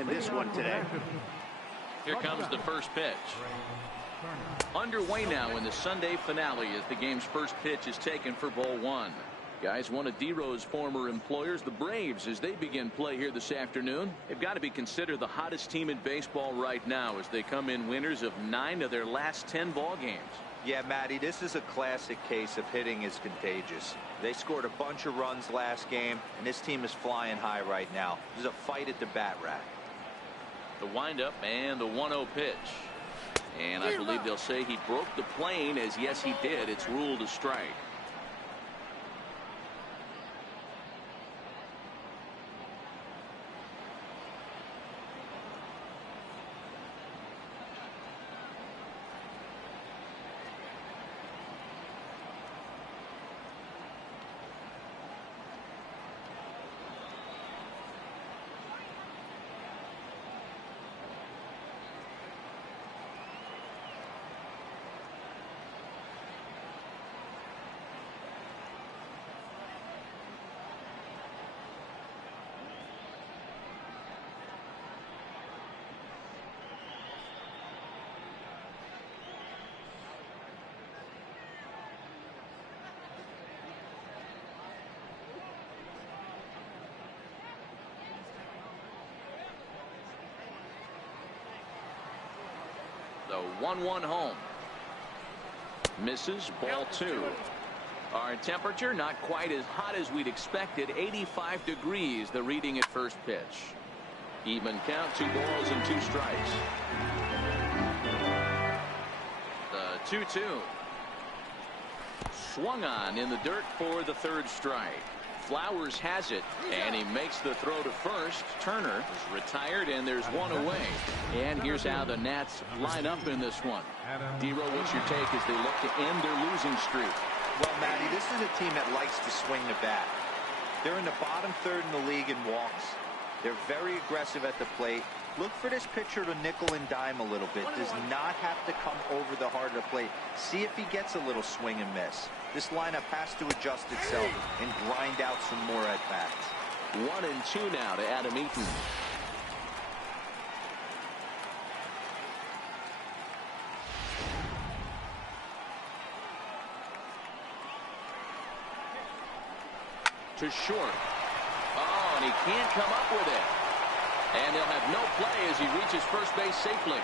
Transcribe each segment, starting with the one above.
in this one today. Here comes the first pitch. Underway now in the Sunday finale as the game's first pitch is taken for ball one. Guys, one of D-Rose former employers, the Braves, as they begin play here this afternoon. They've got to be considered the hottest team in baseball right now as they come in winners of 9 of their last 10 ball games. Yeah, Matty, this is a classic case of hitting is contagious. They scored a bunch of runs last game, and this team is flying high right now. There's a fight at the bat rack. The windup and the 1-0 pitch. And I believe they'll say he broke the plane, as yes, he did. It's ruled a strike. The 1-1 home. Misses, ball 2. Our temperature not quite as hot as we'd expected. 85 degrees the reading at first pitch. Even count, 2 balls and 2 strikes. The 2-2. Swung on in the dirt for the 3rd strike. Flowers has it, and he makes the throw to first. Turner is retired, and there's 1 away. And here's how the Nats line up in this one. D-Row, what's your take as they look to end their losing streak? Well, Matty, this is a team that likes to swing the bat. They're in the bottom 3rd in the league in walks. They're very aggressive at the plate. Look for this pitcher to nickel and dime a little bit. Does not have to come over the heart of the plate. See if he gets a little swing and miss. This lineup has to adjust itself and grind out some more at-bats. 1-2 now to Adam Eaton. To short. Oh, and he can't come up with it. And he'll have no play as he reaches first base safely.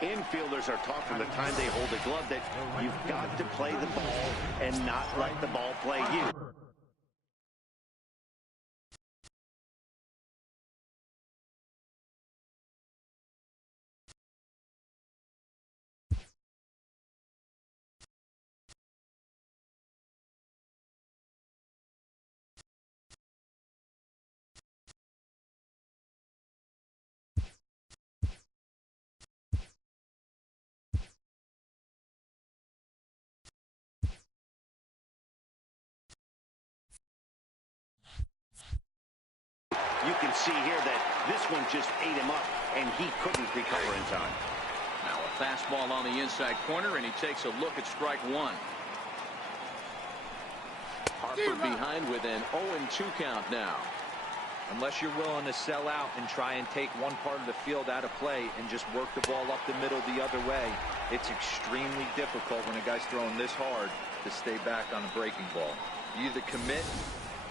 Infielders are taught from the time they hold the glove that you've got to play the ball and not let the ball play you. You can see here that this one just ate him up, and he couldn't recover in time. Now a fastball on the inside corner, and he takes a look at strike 1. Harper behind with an 0-2 count now. Unless you're willing to sell out and try and take one part of the field out of play and just work the ball up the middle the other way, it's extremely difficult when a guy's throwing this hard to stay back on a breaking ball. You either commit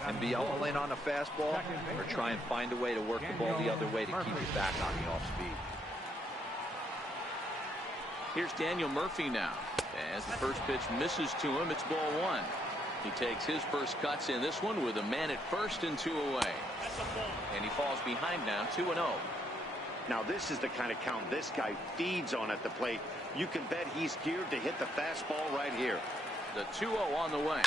and be all in on a fastball, or try and find a way to work the ball the other way to keep it back on the off speed. Here's Daniel Murphy now. As the first pitch misses to him, it's ball 1. He takes his first cuts in this one with a man at first and 2 away. And he falls behind now, 2-0. Now this is the kind of count this guy feeds on at the plate. You can bet he's geared to hit the fastball right here. The 2-0 on the way.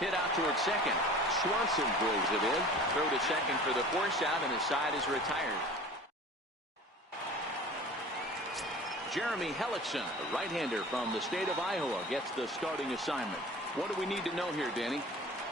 Hit out towards second. Swanson brings it in. Throw to second for the force out, and his side is retired. Jeremy Hellickson, a right-hander from the state of Iowa, gets the starting assignment. What do we need to know here, Danny?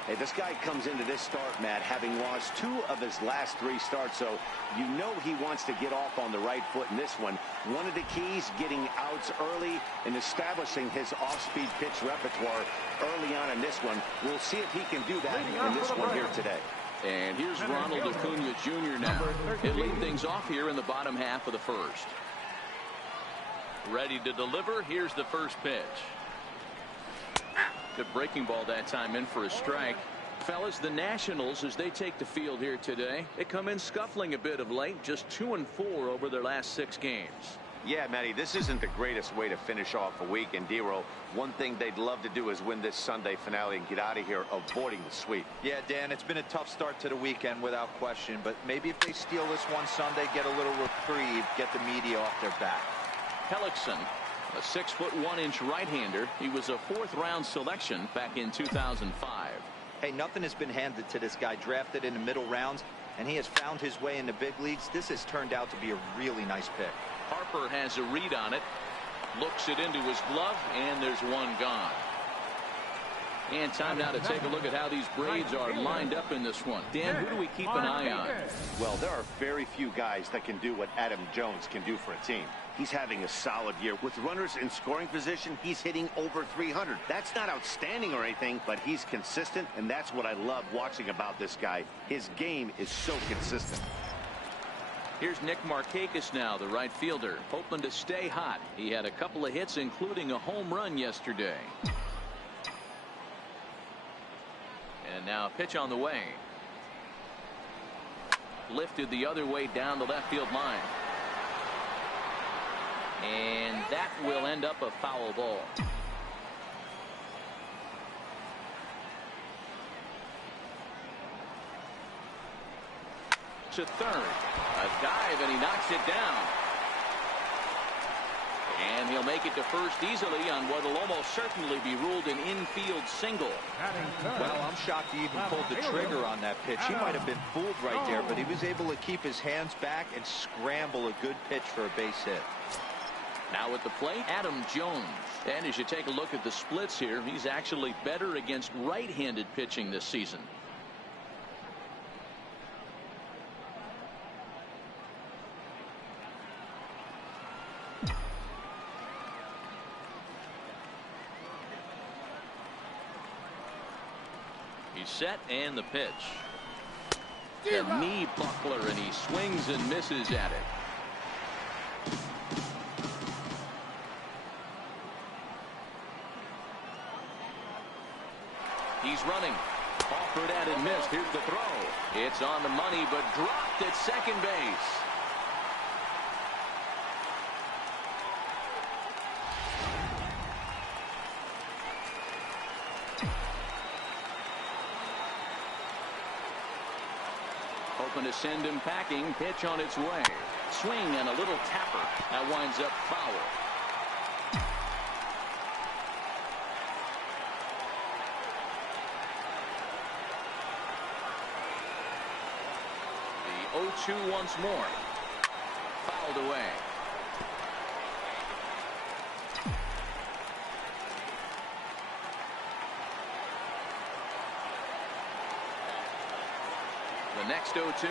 Hey, this guy comes into this start, Matt, having lost 2 of his last 3 starts, so you know he wants to get off on the right foot in this one. One of the keys, getting outs early and establishing his off-speed pitch repertoire early on in this one. We'll see if he can do that in this one here today. And here's Ronald Acuna Jr. now. He'll lead things off here in the bottom half of the first. Ready to deliver. Here's the first pitch. Good breaking ball that time, in for a strike. Fellas, the Nationals, as they take the field here today, they come in scuffling a bit of late, just 2-4 over their last 6 games. Yeah, Matty, this isn't the greatest way to finish off a week. And D-Roll, one thing they'd love to do is win this Sunday finale and get out of here avoiding the sweep. Yeah, Dan, it's been a tough start to the weekend without question, but maybe if they steal this one Sunday, get a little reprieve, get the media off their back. Hellickson, a 6'1" right-hander. He was a 4th-round selection back in 2005. Hey, nothing has been handed to this guy. Drafted in the middle rounds, and he has found his way in the big leagues. This has turned out to be a really nice pick. Harper has a read on it, looks it into his glove, and there's one gone. And time now to take a look at how these Braves are lined up in this one. Dan, who do we keep an eye on? Well, there are very few guys that can do what Adam Jones can do for a team. He's having a solid year. With runners in scoring position, he's hitting over 300. That's not outstanding or anything, but he's consistent, and that's what I love watching about this guy. His game is so consistent. Here's Nick Markakis now, the right fielder, hoping to stay hot. He had a couple of hits, including a home run yesterday. And now a pitch on the way. Lifted the other way down the left field line. And that will end up a foul ball. To third. A dive, and he knocks it down. And he'll make it to first easily on what will almost certainly be ruled an infield single. Well, I'm shocked he even pulled the trigger on that pitch. He might have been fooled right there, but he was able to keep his hands back and scramble a good pitch for a base hit. Now at the plate, Adam Jones. And as you take a look at the splits here, he's actually better against right-handed pitching this season. He's set, and the pitch. The knee buckler, and he swings and misses at it. He's running. Offered at and missed. Here's the throw. It's on the money, but dropped at second base. Hoping to send him packing. Pitch on its way. Swing and a little tapper. That winds up foul. The 0-2 once more. Fouled away. The next 0-2.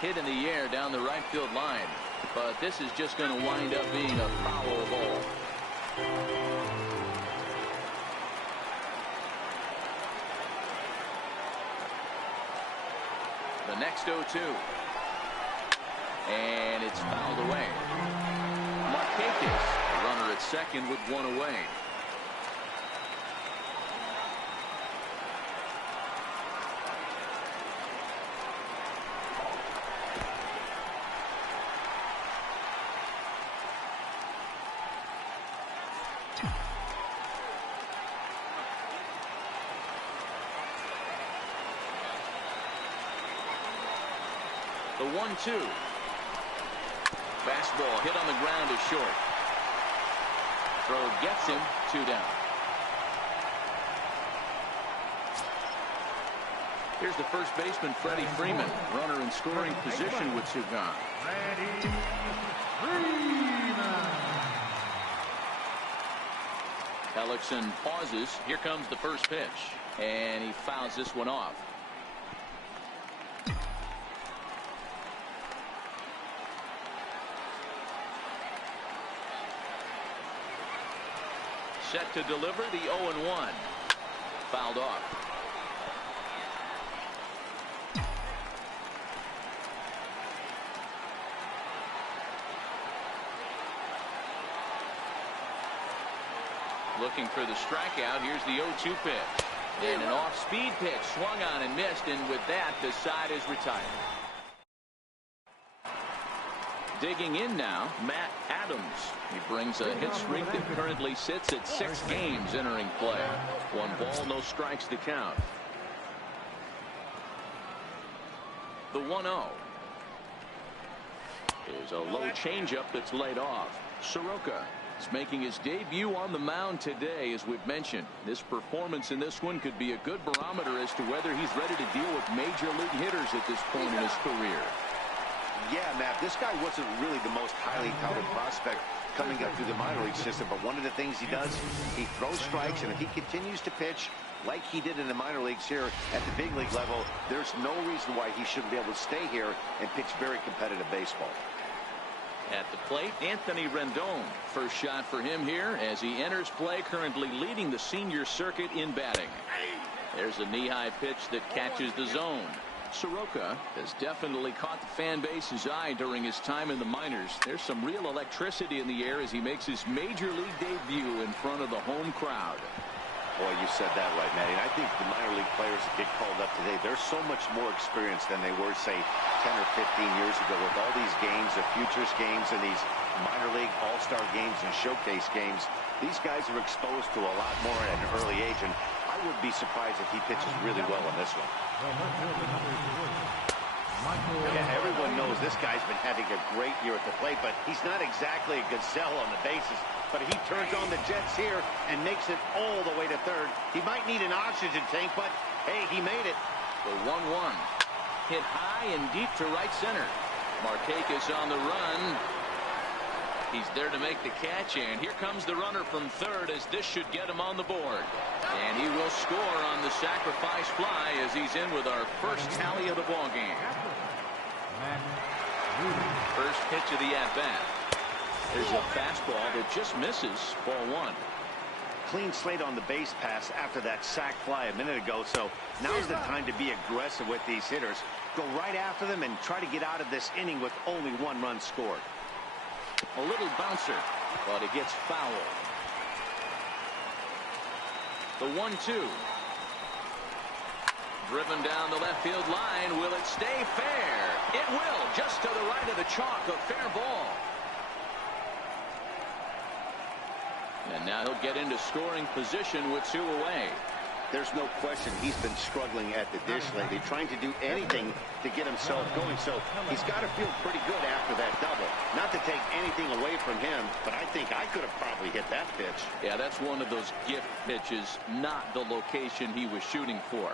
Hit in the air down the right field line. But this is just going to wind up being a foul ball. The next 0-2. And it's fouled away. Markakis, a runner at second with one away. The 1-2. Fastball hit on the ground is short. Throw gets him, 2 down. Here's the first baseman, Freddie Freeman. Runner in scoring position with 2 gone. Freddie Freeman. Gullickson pauses. Here comes the first pitch, and he fouls this one off. Set to deliver the 0-1. Fouled off. Looking for the strikeout. Here's the 0-2 pitch. And an off-speed pitch swung on and missed, and with that, the side is retired. Digging in now, Matt Adams. He brings a hit streak that currently sits at 6 games entering play. 1 ball, no strikes to count. The 1-0 is a low changeup that's laid off. Soroka is making his debut on the mound today, as we've mentioned. This performance in this one could be a good barometer as to whether he's ready to deal with major league hitters at this point in his career. Yeah, Matt, this guy wasn't really the most highly touted prospect coming up through the minor league system, but one of the things he does, he throws strikes, and if he continues to pitch like he did in the minor leagues here at the big league level, there's no reason why he shouldn't be able to stay here and pitch very competitive baseball. At the plate, Anthony Rendon. First shot for him here as he enters play, currently leading the senior circuit in batting. There's a knee-high pitch that catches the zone. Soroka has definitely caught the fan base's eye during his time in the minors. There's some real electricity in the air as he makes his major league debut in front of the home crowd. Boy, you said that right, Matty. And I think the minor league players that get called up today, they're so much more experienced than they were, say, 10 or 15 years ago with all these games, the futures games and these minor league all-star games and showcase games. These guys are exposed to a lot more at an early age, and I would be surprised if he pitches really well in this one. Yeah, everyone knows this guy's been having a great year at the plate, but he's not exactly a gazelle on the bases. But he turns on the jets here and makes it all the way to third. He might need an oxygen tank, but hey, he made it. The 1-1 hit high and deep to right center. Markakis on the run. He's there to make the catch, and here comes the runner from third as this should get him on the board. And he will score on the sacrifice fly as he's in with our first tally of the ball game. First pitch of the at-bat. There's a fastball that just misses. Ball 1. Clean slate on the base pass after that sac fly a minute ago, so now's the time to be aggressive with these hitters. Go right after them and try to get out of this inning with only 1 run scored. A little bouncer, but it gets foul. The 1-2. Driven down the left field line. Will it stay fair? It will. Just to the right of the chalk. A fair ball. And now he'll get into scoring position with 2 away. There's no question he's been struggling at the dish lately, trying to do anything to get himself going. So he's got to feel pretty good after that double. Not to take anything away from him, but I think I could have probably hit that pitch. Yeah, that's one of those gift pitches, not the location he was shooting for.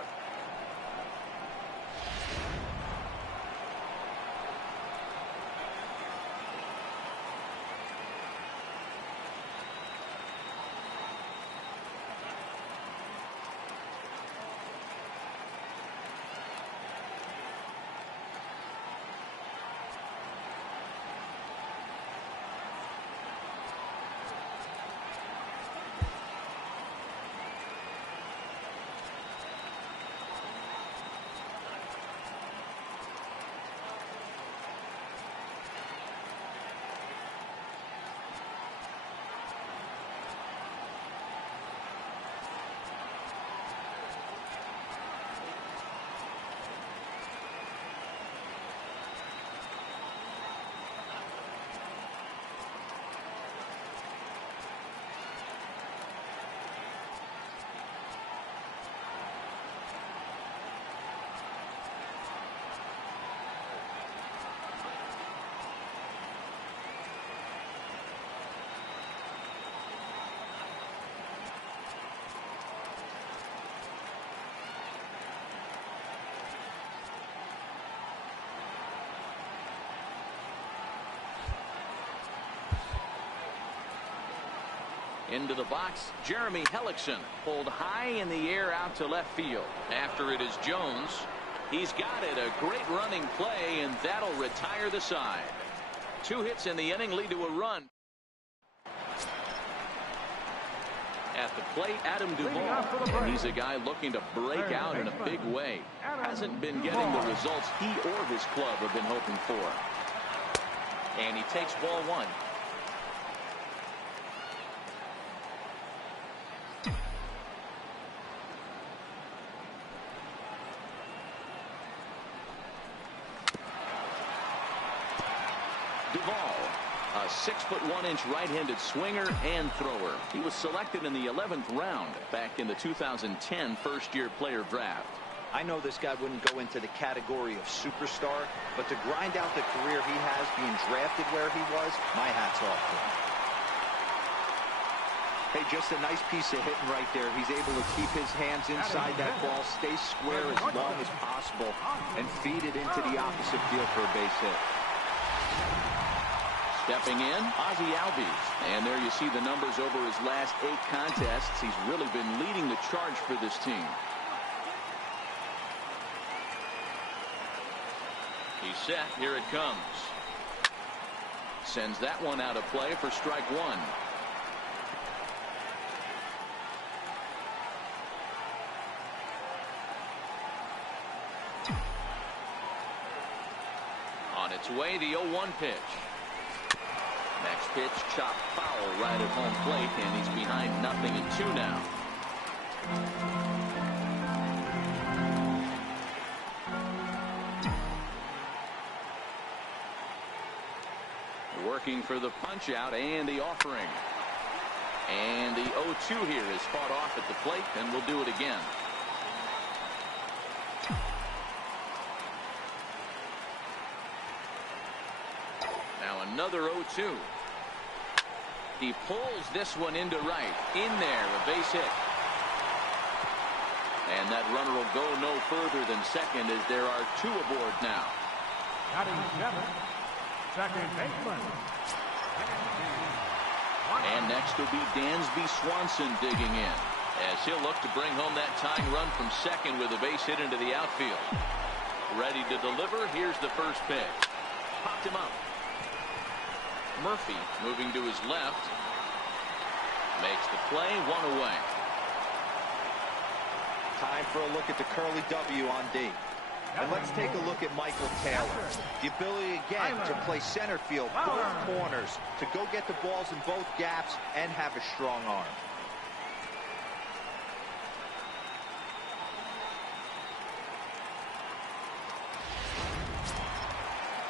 Into the box, Jeremy Hellickson pulled high in the air out to left field. After it is Jones. He's got it. A great running play, and that'll retire the side. 2 hits in the inning lead to a run. At the plate, Adam Duvall, and he's a guy looking to break out in a big way. Hasn't been getting the results he or his club have been hoping for. And he takes ball 1. Duvall, a 6'1" right-handed swinger and thrower. He was selected in the 11th round back in the 2010 first-year player draft. I know this guy wouldn't go into the category of superstar, but to grind out the career he has being drafted where he was, my hat's off to him. Hey, just a nice piece of hitting right there. He's able to keep his hands inside that ball, stay square as long as possible, and feed it into the opposite field for a base hit. Stepping in, Ozzie Albies. And there you see the numbers over his last 8 contests. He's really been leading the charge for this team. He's set. Here it comes. Sends that one out of play for strike 1. On its way, the 0-1 pitch. Next pitch, chopped foul right at home plate, and he's behind 0-2 now. Working for the punch out and the offering. And the 0-2 here is fought off at the plate, and we'll do it again. Now another 0-2. He pulls this one into right. In there, a base hit. And that runner will go no further than second as there are 2 aboard now. Second baseman. And next will be Dansby Swanson digging in, as he'll look to bring home that tying run from second with a base hit into the outfield. Ready to deliver. Here's the first pitch. Popped him up. Murphy moving to his left. Makes the play, 1 away. Time for a look at the curly W on D. And let's take a look at Michael Taylor. The ability again to play center field, both corners, to go get the balls in both gaps and have a strong arm.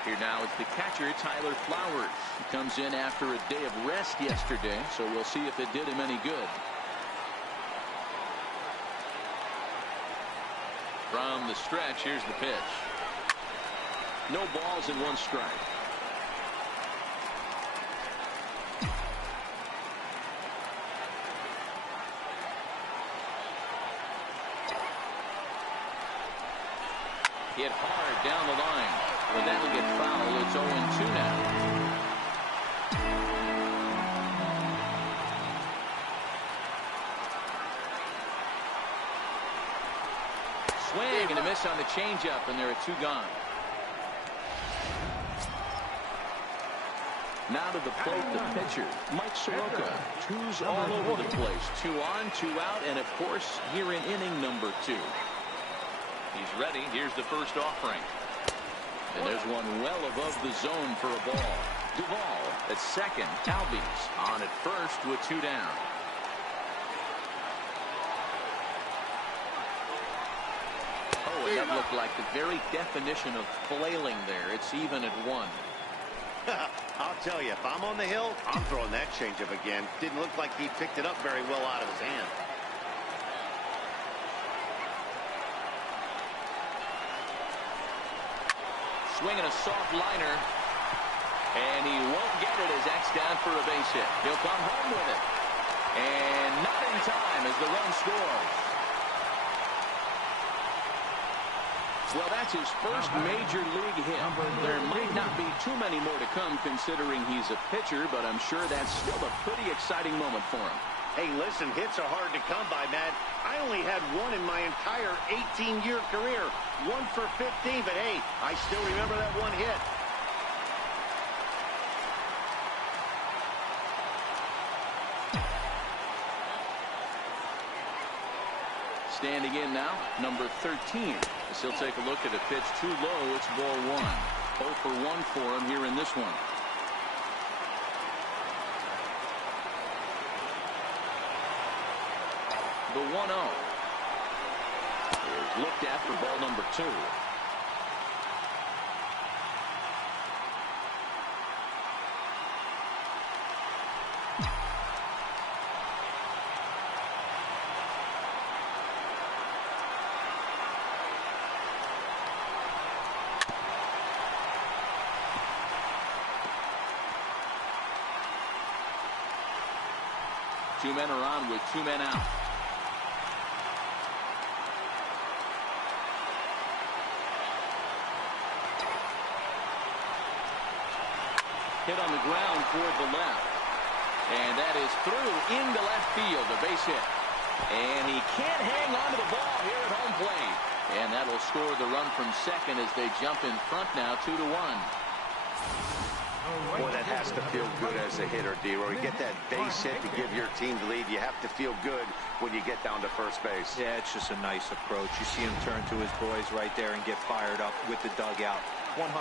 Here now is the catcher, Tyler Flowers. He comes in after a day of rest yesterday, so we'll see if it did him any good. From the stretch, here's the pitch. No balls and 1 strike. Hit hard down the line. Well, that'll get foul. It's 0-2 now. Swing and a miss on the changeup, and there are 2 gone. Now to the plate, the pitcher, Mike Soroka. 2's all over the place. 2 on, 2 out, and of course, here in inning number 2. He's ready. Here's the first offering. And there's one well above the zone for a ball. Duvall at second. Albies on at first with 2 down. Oh, and that looked like the very definition of flailing there. It's even at 1. I'll tell you, if I'm on the hill, I'm throwing that changeup again. Didn't look like he picked it up very well out of his hand. Swinging a soft liner, and he won't get it as that's down for a base hit. He'll come home with it, and not in time as the run scores. Well, that's his first major league hit. There might not be too many more to come considering he's a pitcher, but I'm sure that's still a pretty exciting moment for him. Hey, listen, hits are hard to come by, Matt. I only had one in my entire 18-year career. 1 for 15, but hey, I still remember that one hit. Standing in now, number 13. As he'll take a look at a pitch too low. It's ball 1. 0 for 1 for him here in this one. The 1-0 is looked at for ball number 2. Two men are on with 2 men out. Hit on the ground toward the left. And that is through into left field. A base hit. And he can't hang on to the ball here at home plate. And that'll score the run from second as they jump in front now 2-1. Boy, that has to feel good as a hitter, D-Roy. You get that base hit to give your team the lead. You have to feel good when you get down to first base. Yeah, it's just a nice approach. You see him turn to his boys right there and get fired up with the dugout. 100%,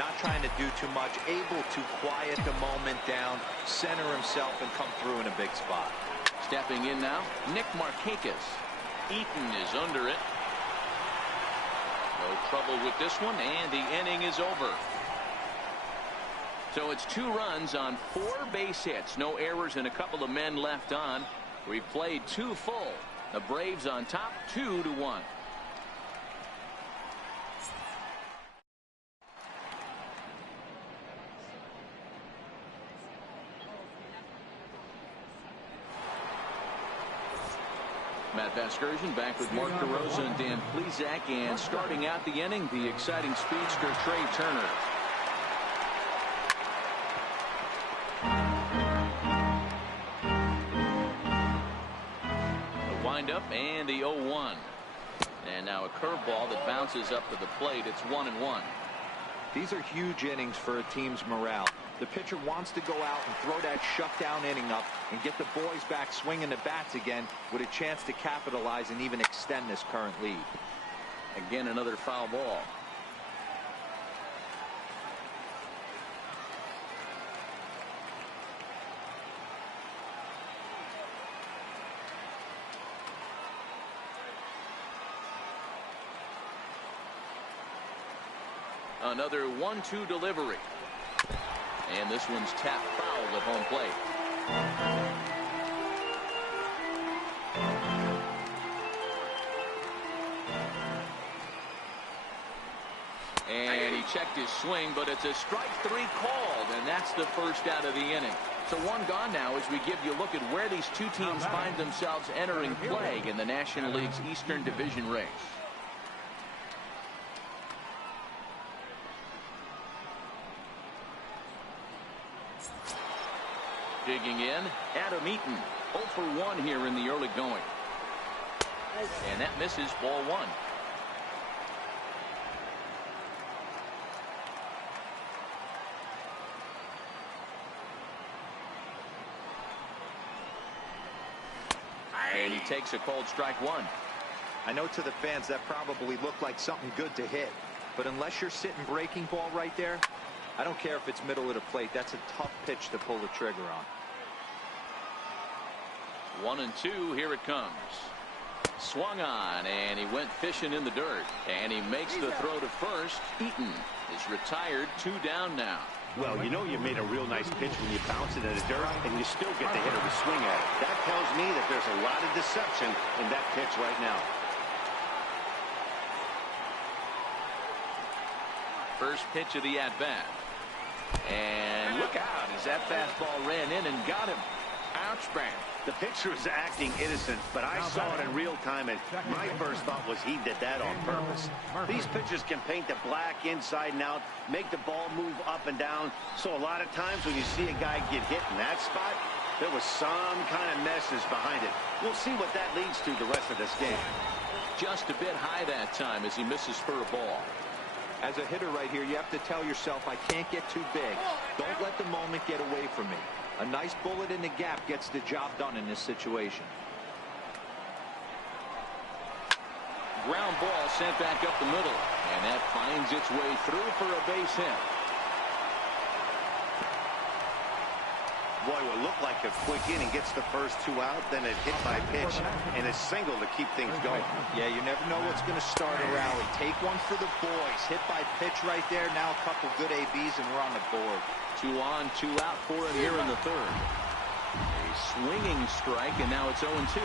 not trying to do too much, able to quiet the moment down, center himself, and come through in a big spot. Stepping in now, Nick Markakis. Eaton is under it. No trouble with this one, and the inning is over. So it's 2 runs on 4 base hits. No errors and a couple of men left on. We've played 2 full. The Braves on top 2-1. Matt Vasgersian back with Mark DeRosa and Dan Plesac, and starting out the inning, the exciting speedster Trey Turner. The windup and the 0-1. And now a curveball that bounces up to the plate. It's 1-1. These are huge innings for a team's morale. The pitcher wants to go out and throw that shutdown inning up and get the boys back swinging the bats again with a chance to capitalize and even extend this current lead. Again, another foul ball. Another 1-2 delivery. And this one's tapped foul at home plate. And he checked his swing, but it's a strike 3 called, and that's the first out of the inning. So 1 gone now as we give you a look at where these 2 teams find themselves entering play in the National League's Eastern Division race. Digging in, Adam Eaton, 0 for 1 here in the early going. And that misses, ball 1. And he takes a called strike 1. I know to the fans that probably looked like something good to hit, but unless you're sitting breaking ball right there, I don't care if it's middle of the plate. That's a tough pitch to pull the trigger on. 1-2, here it comes. Swung on, and he went fishing in the dirt. And he makes the throw to first. Eaton is retired, 2 down now. Well, you know you made a real nice pitch when you bounce it in the dirt, and you still get the hitter to swing at it. That tells me that there's a lot of deception in that pitch right now. First pitch of the at-bat. And look out as that fastball ran in and got him. Ouch, man. The pitcher was acting innocent, but I saw it in real time, and my first thought was he did that on purpose. These pitchers can paint the black inside and out, make the ball move up and down. So a lot of times when you see a guy get hit in that spot, There was some kind of message behind it. We'll see what that leads to the rest of this game. Just a bit high that time as he misses for a ball. As a hitter right here, you have to tell yourself, I can't get too big. Don't let the moment get away from me. A nice bullet in the gap gets the job done in this situation. Ground ball sent back up the middle, and that finds its way through for a base hit. Boy, it would look like a quick inning. Gets the first 2 out, then a hit by pitch, and a single to keep things going. Yeah, you never know what's going to start a rally. Take one for the boys. Hit by pitch right there. Now a couple good ABs, and we're on the board. 2 on, 2 out for him here in the third. A swinging strike, and now it's 0-2.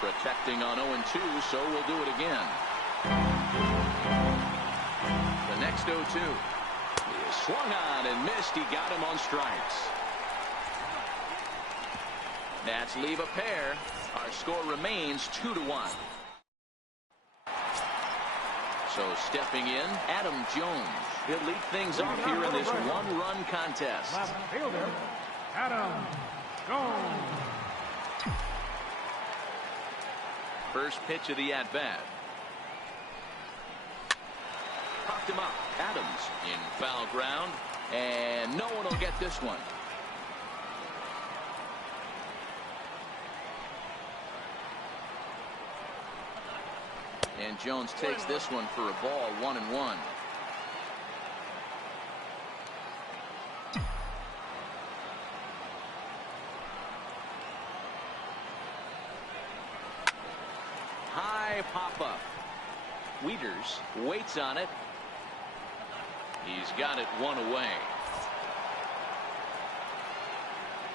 Protecting on 0-2, so we'll do it again. The next 0-2. He swung on and missed. He got him on strikes. Nats leave a pair. Our score remains 2-1. So stepping in, Adam Jones. He'll lead things off here in this one-run contest. Left fielder, Adam Jones. First pitch of the at-bat. Popped him up. Adams in foul ground, and no one will get this one. And Jones takes this one for a ball, 1-1. High pop-up. Wieters waits on it. He's got it one away.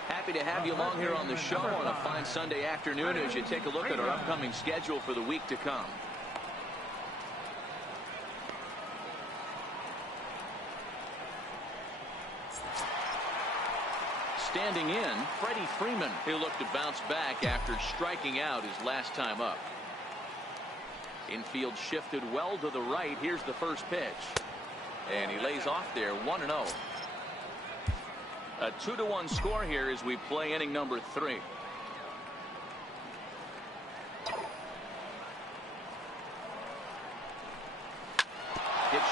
Happy to have you along here on the show on a fine Sunday afternoon as you take a look at our upcoming schedule for the week to come. Standing in, Freddie Freeman. He'll look to bounce back after striking out his last time up. Infield shifted well to the right. Here's the first pitch. And he lays off there, 1-0. A 2-1 score here as we play inning number 3. Hit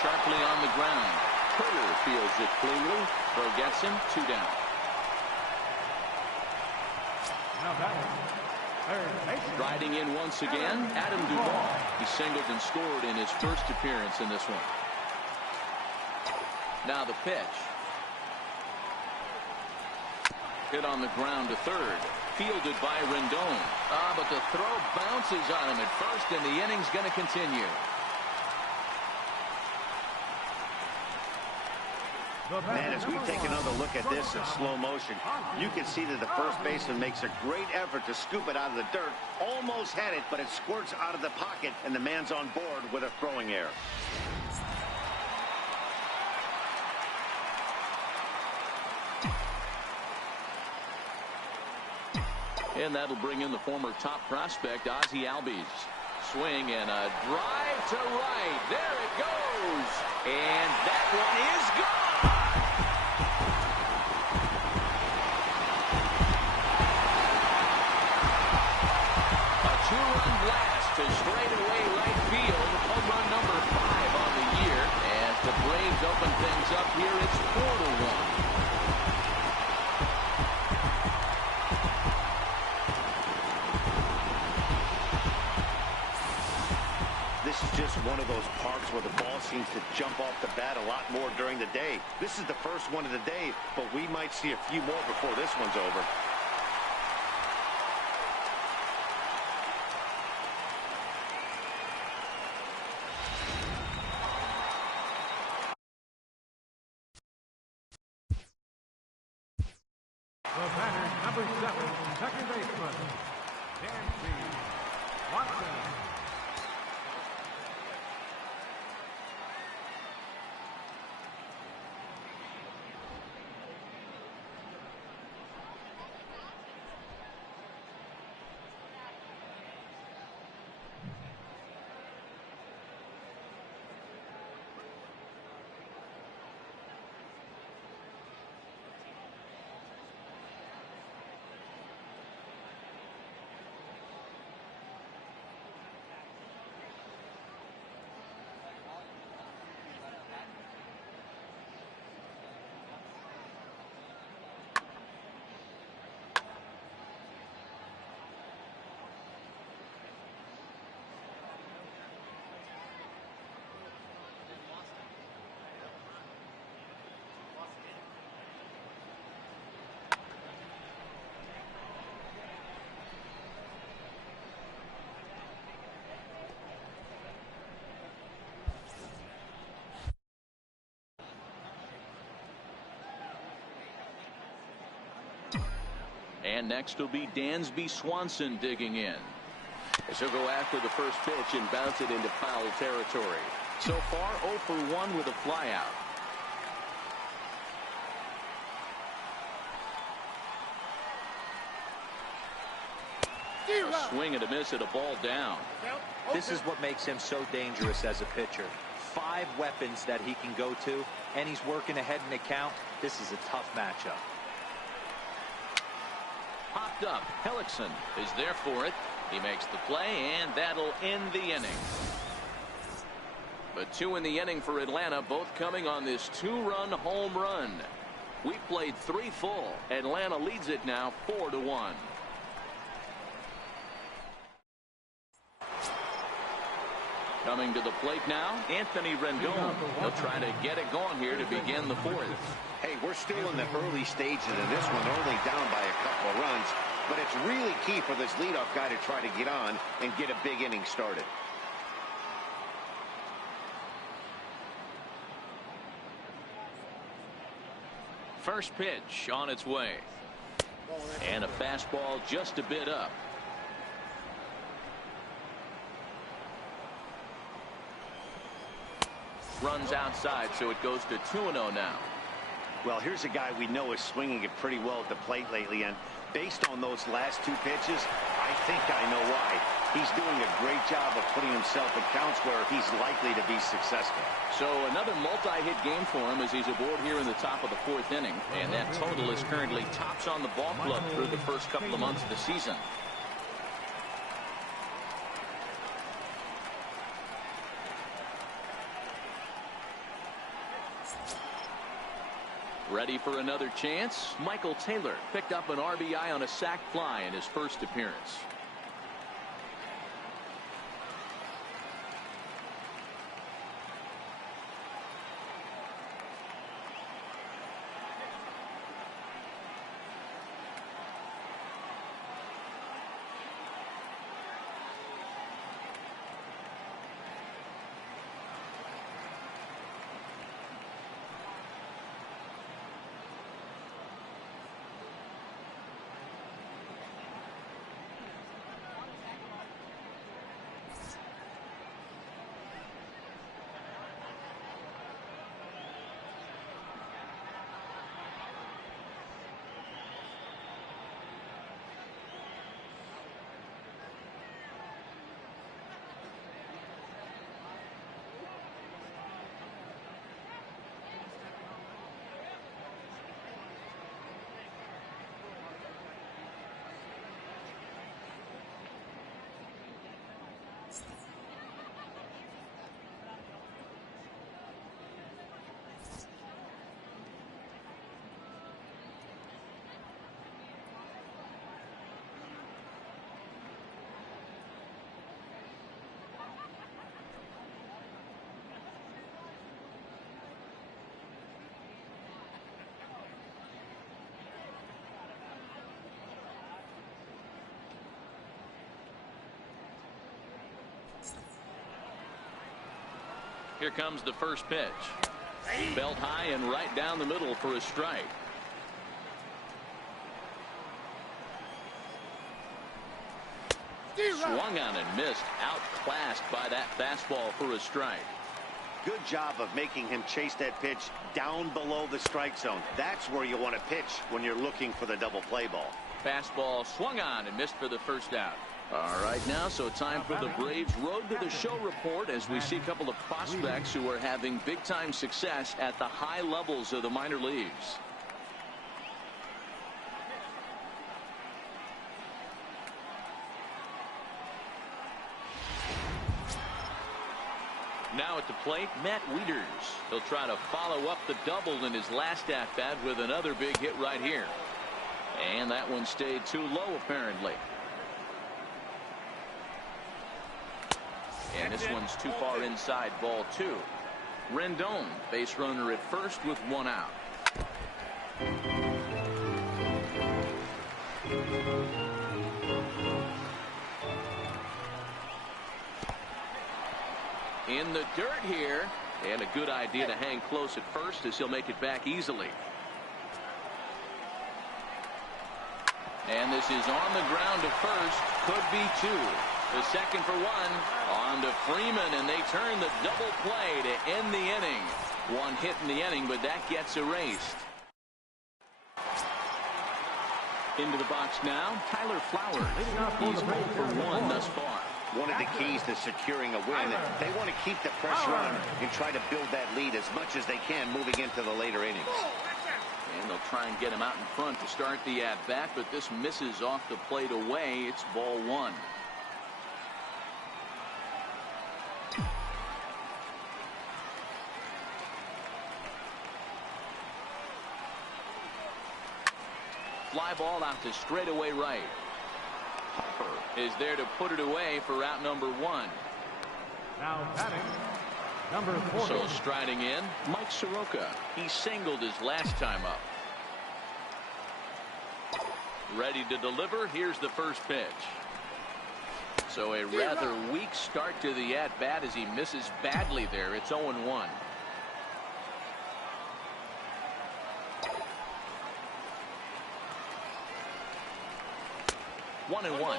sharply on the ground. Turner fields it cleanly. Throw gets him, 2 down. Riding in once again, Adam Duvall. He singled and scored in his first appearance in this one. Now the pitch. Hit on the ground to third. Fielded by Rendon. But the throw bounces on him at first, and the inning's going to continue. Man, as we take another look at this in slow motion, you can see that the first baseman makes a great effort to scoop it out of the dirt. Almost had it, but it squirts out of the pocket, and the man's on board with a throwing error. And that'll bring in the former top prospect, Ozzie Albies. Swing and a drive to right. There it goes. And that one is gone. A 2-run blast to straightaway right field. Home run number 5 on the year. As the Braves open things up here, it's 4-1. This is just one of those parks where the ball seems to jump off the bat a lot more during the day. This is the first one of the day, but we might see a few more before this one's over. The batter, number 7, second baseman, Nancy Watson. And next will be Dansby Swanson digging in. As he'll go after the first pitch and bounce it into foul territory. So far 0 for 1 with a flyout. A swing and a miss at a ball down. This is what makes him so dangerous as a pitcher. 5 weapons that he can go to, and he's working ahead in the count. This is a tough matchup. Popped up. Hellickson is there for it. He makes the play, and that'll end the inning. But 2 in the inning for Atlanta, both coming on this 2-run home run. We played 3 full. Atlanta leads it now 4-1. Coming to the plate now, Anthony Rendon. He'll try to get it going here to begin the 4th. Hey, we're still in the early stages of this one. They're only down by a couple of runs, but it's really key for this leadoff guy to try to get on and get a big inning started. First pitch on its way. And a fastball just a bit up. Runs outside, so it goes to 2-0 now. Well, here's a guy we know is swinging it pretty well at the plate lately, and based on those last 2 pitches, I think I know why. He's doing a great job of putting himself in counts where he's likely to be successful. So another multi-hit game for him as he's aboard here in the top of the 4th inning, and that total is currently tops on the ball club through the first couple of months of the season. Ready for another chance? Michael Taylor picked up an RBI on a sac fly in his first appearance. Here comes the first pitch. Belt high and right down the middle for a strike. Swung on and missed. Outclassed by that fastball for a strike. Good job of making him chase that pitch down below the strike zone. That's where you want to pitch when you're looking for the double play ball. Fastball swung on and missed for the first out. All right now, so time for the Braves Road to the Show report as we see a couple of prospects who are having big-time success at the high levels of the minor leagues. Now at the plate, Matt Wieters. He'll try to follow up the double in his last at-bat with another big hit right here. And that one stayed too low, apparently. And this one's too far inside, ball 2. Rendon, base runner at first with 1 out. In the dirt here, and a good idea to hang close at first as he'll make it back easily. And this is on the ground to first. Could be two. The second for one. On to Freeman, and they turn the double play to end the inning. One hit in the inning, but that gets erased. Into the box now, Tyler Flowers. He's 0 for 1 thus far. One of the keys to securing a win, they want to keep the pressure on and try to build that lead as much as they can moving into the later innings. And they'll try and get him out in front to start the at-bat, but this misses off the plate away. It's ball one. Fly ball out to straightaway right. Harper is there to put it away for out number one. Now batting, number 40. So striding in, Mike Soroka. He singled his last time up. Ready to deliver. Here's the first pitch. So a rather weak start to the at-bat as he misses badly there. It's 0-1. 1-1.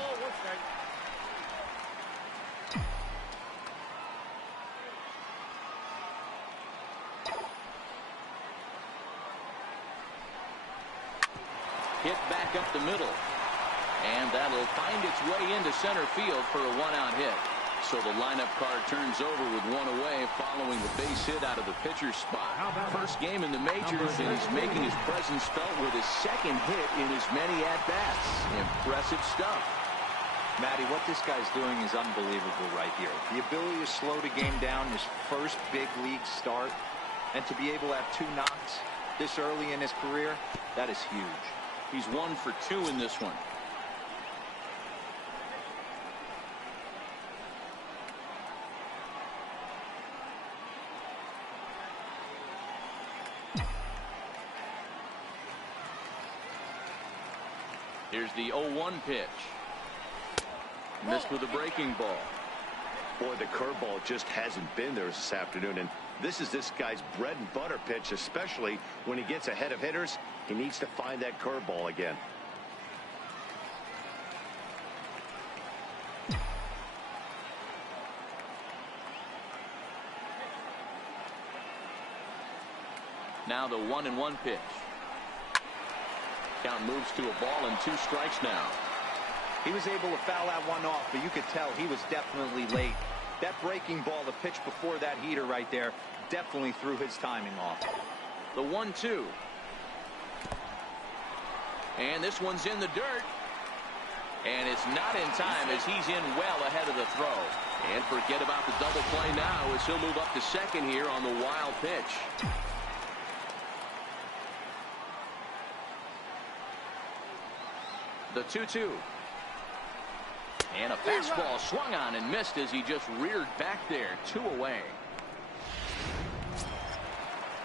Hit back up the middle. And that'll find its way into center field for a one-out hit. So the lineup card turns over with one away following the base hit out of the pitcher's spot. First game in the majors, and he's making his presence felt with his second hit in as many at-bats. Impressive stuff. Matty, what this guy's doing is unbelievable right here. The ability to slow the game down, his first big league start, and to be able to have 2 knocks this early in his career, that is huge. He's 1 for 2 in this one. Here's the 0-1 pitch. Missed with a breaking ball. Boy, the curveball just hasn't been there this afternoon, and this is this guy's bread and butter pitch, especially when he gets ahead of hitters. He needs to find that curveball again. Now the 1-1 pitch. Count moves to a ball and 2 strikes now. He was able to foul that one off, but you could tell he was definitely late. That breaking ball, the pitch before that heater right there, definitely threw his timing off. The 1-2. And this one's in the dirt. And it's not in time as he's in well ahead of the throw. And forget about the double play now as he'll move up to second here on the wild pitch. The 2-2. And a fastball swung on and missed as he just reared back there. 2 away.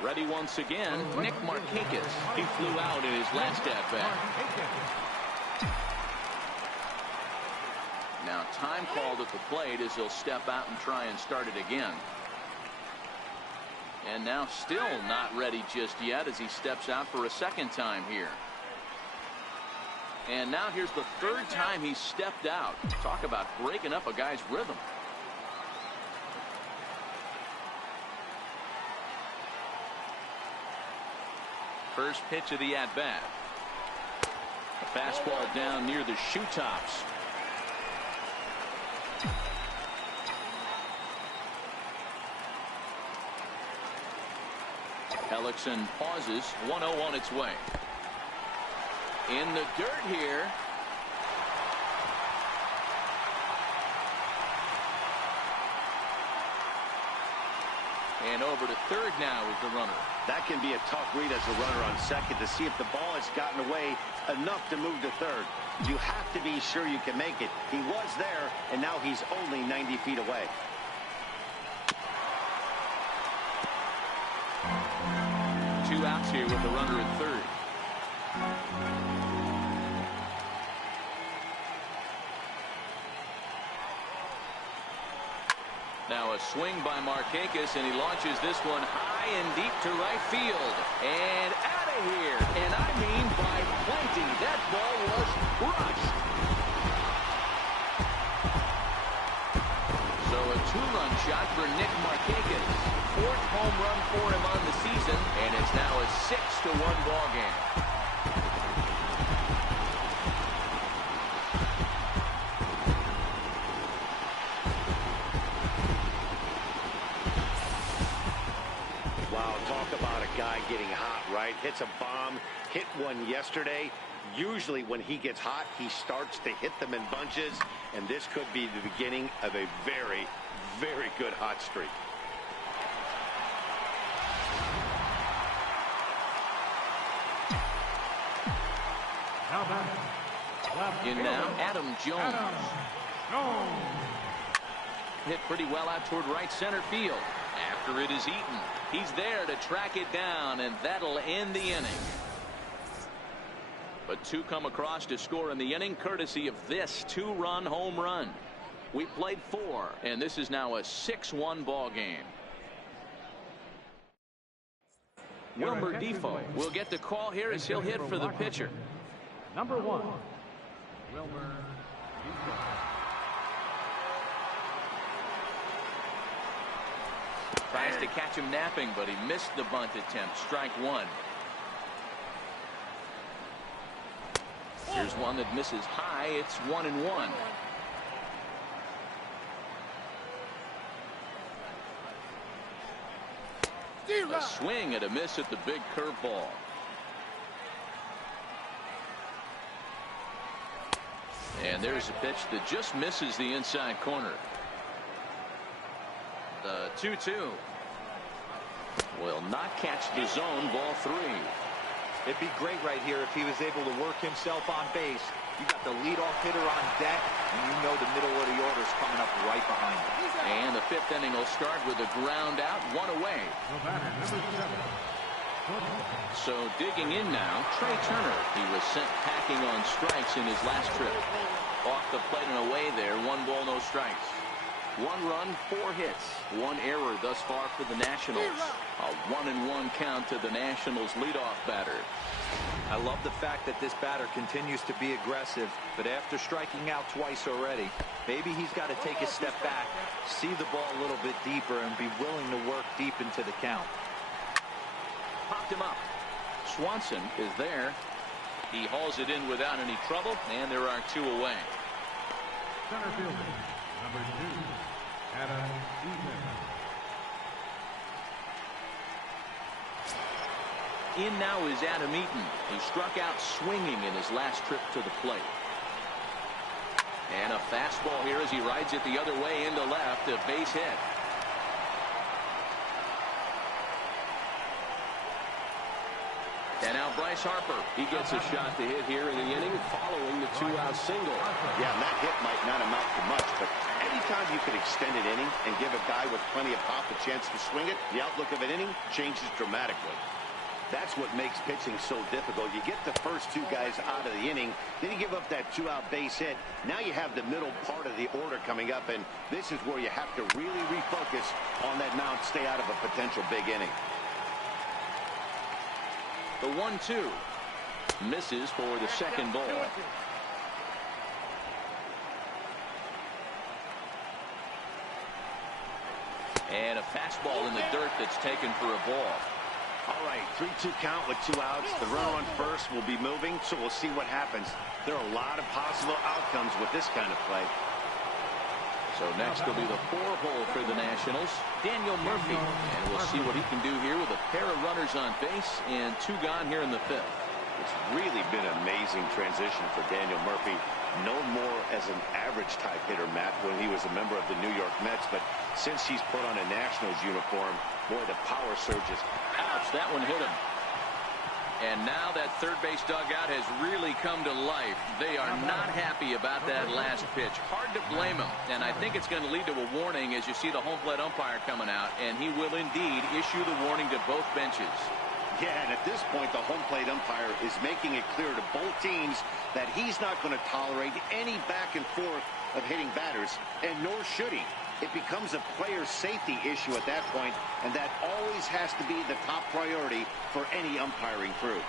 Ready once again, Nick Markakis. He flew out in his last at-bat. Now time called at the plate as he'll step out and try and start it again. And now still not ready just yet as he steps out for a second time here. And now here's the 3rd time he's stepped out. Talk about breaking up a guy's rhythm. First pitch of the at-bat. A fastball down near the shoe tops. Hellickson pauses. 1-0 on its way. In the dirt here. And over to third now is the runner. That can be a tough read as a runner on second to see if the ball has gotten away enough to move to third. You have to be sure you can make it. He was there, and now he's only 90 feet away. Two outs here with the runner at third. Now a swing by Markakis, and he launches this one high and deep to right field. And out of here. And I mean by plenty. That ball was two-run shot for Nick Markakis. Fourth home run for him on the season, and it's now a 6-1 ball game. Wow, talk about a guy getting hot, right? Hits a bomb, hit one yesterday. Usually when he gets hot, he starts to hit them in bunches, and this could be the beginning of a very, very good hot streak. In now, Adam Jones. Hit pretty well out toward right center field. After it is eaten, he's there to track it down, and that'll end the inning. But two come across to score in the inning, courtesy of this two-run home run. We played four, and this is now a 6-1 ball game. Wilmer Defoe will get the call here as he'll hit for the pitcher. Number 1, Wilmer Defoe. Tries to catch him napping, but he missed the bunt attempt. Strike one. Here's one that misses high. It's 1-1. A swing and a miss at the big curveball. And there's a pitch that just misses the inside corner. The 2-2 will not catch the zone. Ball 3. It'd be great right here if he was able to work himself on base. You got the leadoff hitter on deck, and you know the middle of the order is coming up right behind him. And the fifth inning will start with a ground out, one away. So digging in now, Trey Turner. He was sent packing on strikes in his last trip. Off the plate and away there, 1 ball, no strikes. 1 run, 4 hits, 1 error thus far for the Nationals. A 1-1 count to the Nationals leadoff batter. I love the fact that this batter continues to be aggressive, but after striking out twice already, maybe he's got to take a step back, see the ball a little bit deeper, and be willing to work deep into the count. Popped him up. Swanson is there. He hauls it in without any trouble, and there are 2 away. Center fielder, number 2, Adam Eaton. In now is Adam Eaton. He struck out swinging in his last trip to the plate. And a fastball here as he rides it the other way into left, a base hit. And now Bryce Harper. He gets a shot to hit here in the inning following the 2-out single. Yeah, and that hit might not amount to much, but anytime you could extend an inning and give a guy with plenty of pop a chance to swing it, the outlook of an inning changes dramatically. That's what makes pitching so difficult. You get the first 2 guys out of the inning, then you give up that 2-out base hit. Now you have the middle part of the order coming up, and this is where you have to really refocus on that mound, stay out of a potential big inning. The 1-2 misses for the second ball. And a fastball in the dirt that's taken for a ball. All right, 3-2 count with 2 outs. The runner on first will be moving, so we'll see what happens. There are a lot of possible outcomes with this kind of play. So next will be the 4-hole for the Nationals, Daniel Murphy. And we'll see what he can do here with a pair of runners on base and 2 gone here in the 5th. It's really been an amazing transition for Daniel Murphy. Known more as an average type hitter, Matt, when he was a member of the New York Mets. But since he's put on a Nationals uniform, boy, the power surges. Ouch, that one hit him. And now that third base dugout has really come to life. They are not happy about that last pitch. Hard to blame him. And I think it's going to lead to a warning as you see the home plate umpire coming out. And he will indeed issue the warning to both benches. Yeah, and at this point, the home plate umpire is making it clear to both teams that he's not going to tolerate any back and forth of hitting batters, and nor should he. It becomes a player safety issue at that point, and that always has to be the top priority for any umpiring crew.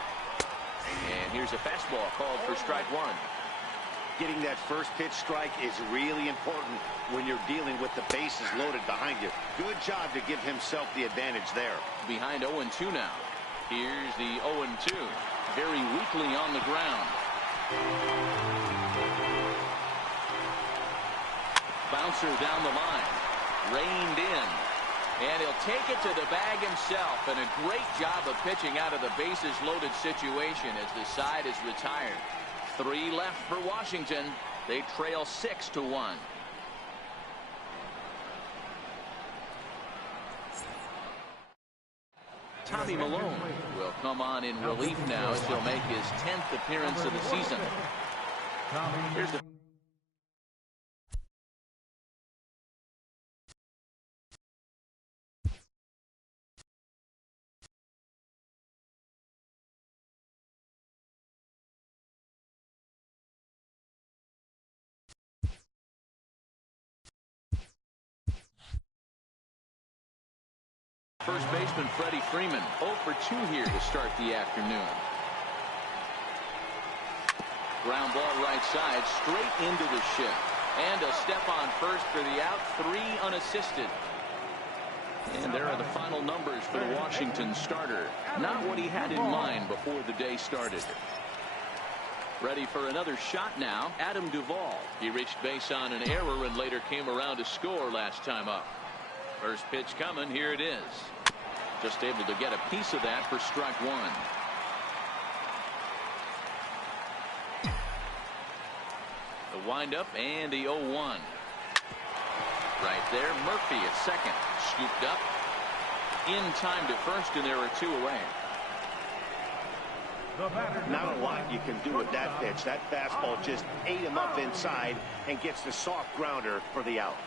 And here's a fastball called for strike one. Getting that first pitch strike is really important when you're dealing with the bases loaded behind you. Good job to give himself the advantage there. Behind 0-2 now. Here's the 0-2. Very weakly on the ground. Bouncer down the line. Reined in. And he'll take it to the bag himself. And a great job of pitching out of the bases loaded situation as the side is retired. 3 left for Washington. They trail 6-1. Tommy Malone will come on in relief now as he'll make his 10th appearance of the season. Here's the first baseman Freddie Freeman. 0 for 2 here to start the afternoon. Ground ball right side, straight into the shift. And a step on first for the out. 3 unassisted. And there are the final numbers for the Washington starter. Not what he had in mind before the day started. Ready for another shot now, Adam Duvall. He reached base on an error and later came around to score last time up. First pitch coming. Here it is. Just able to get a piece of that for strike 1. The windup and the 0-1. Right there, Murphy at second. Scooped up. In time to first, and there are 2 away. Not a lot you can do with that pitch. That fastball just ate him up inside and gets the soft grounder for the out.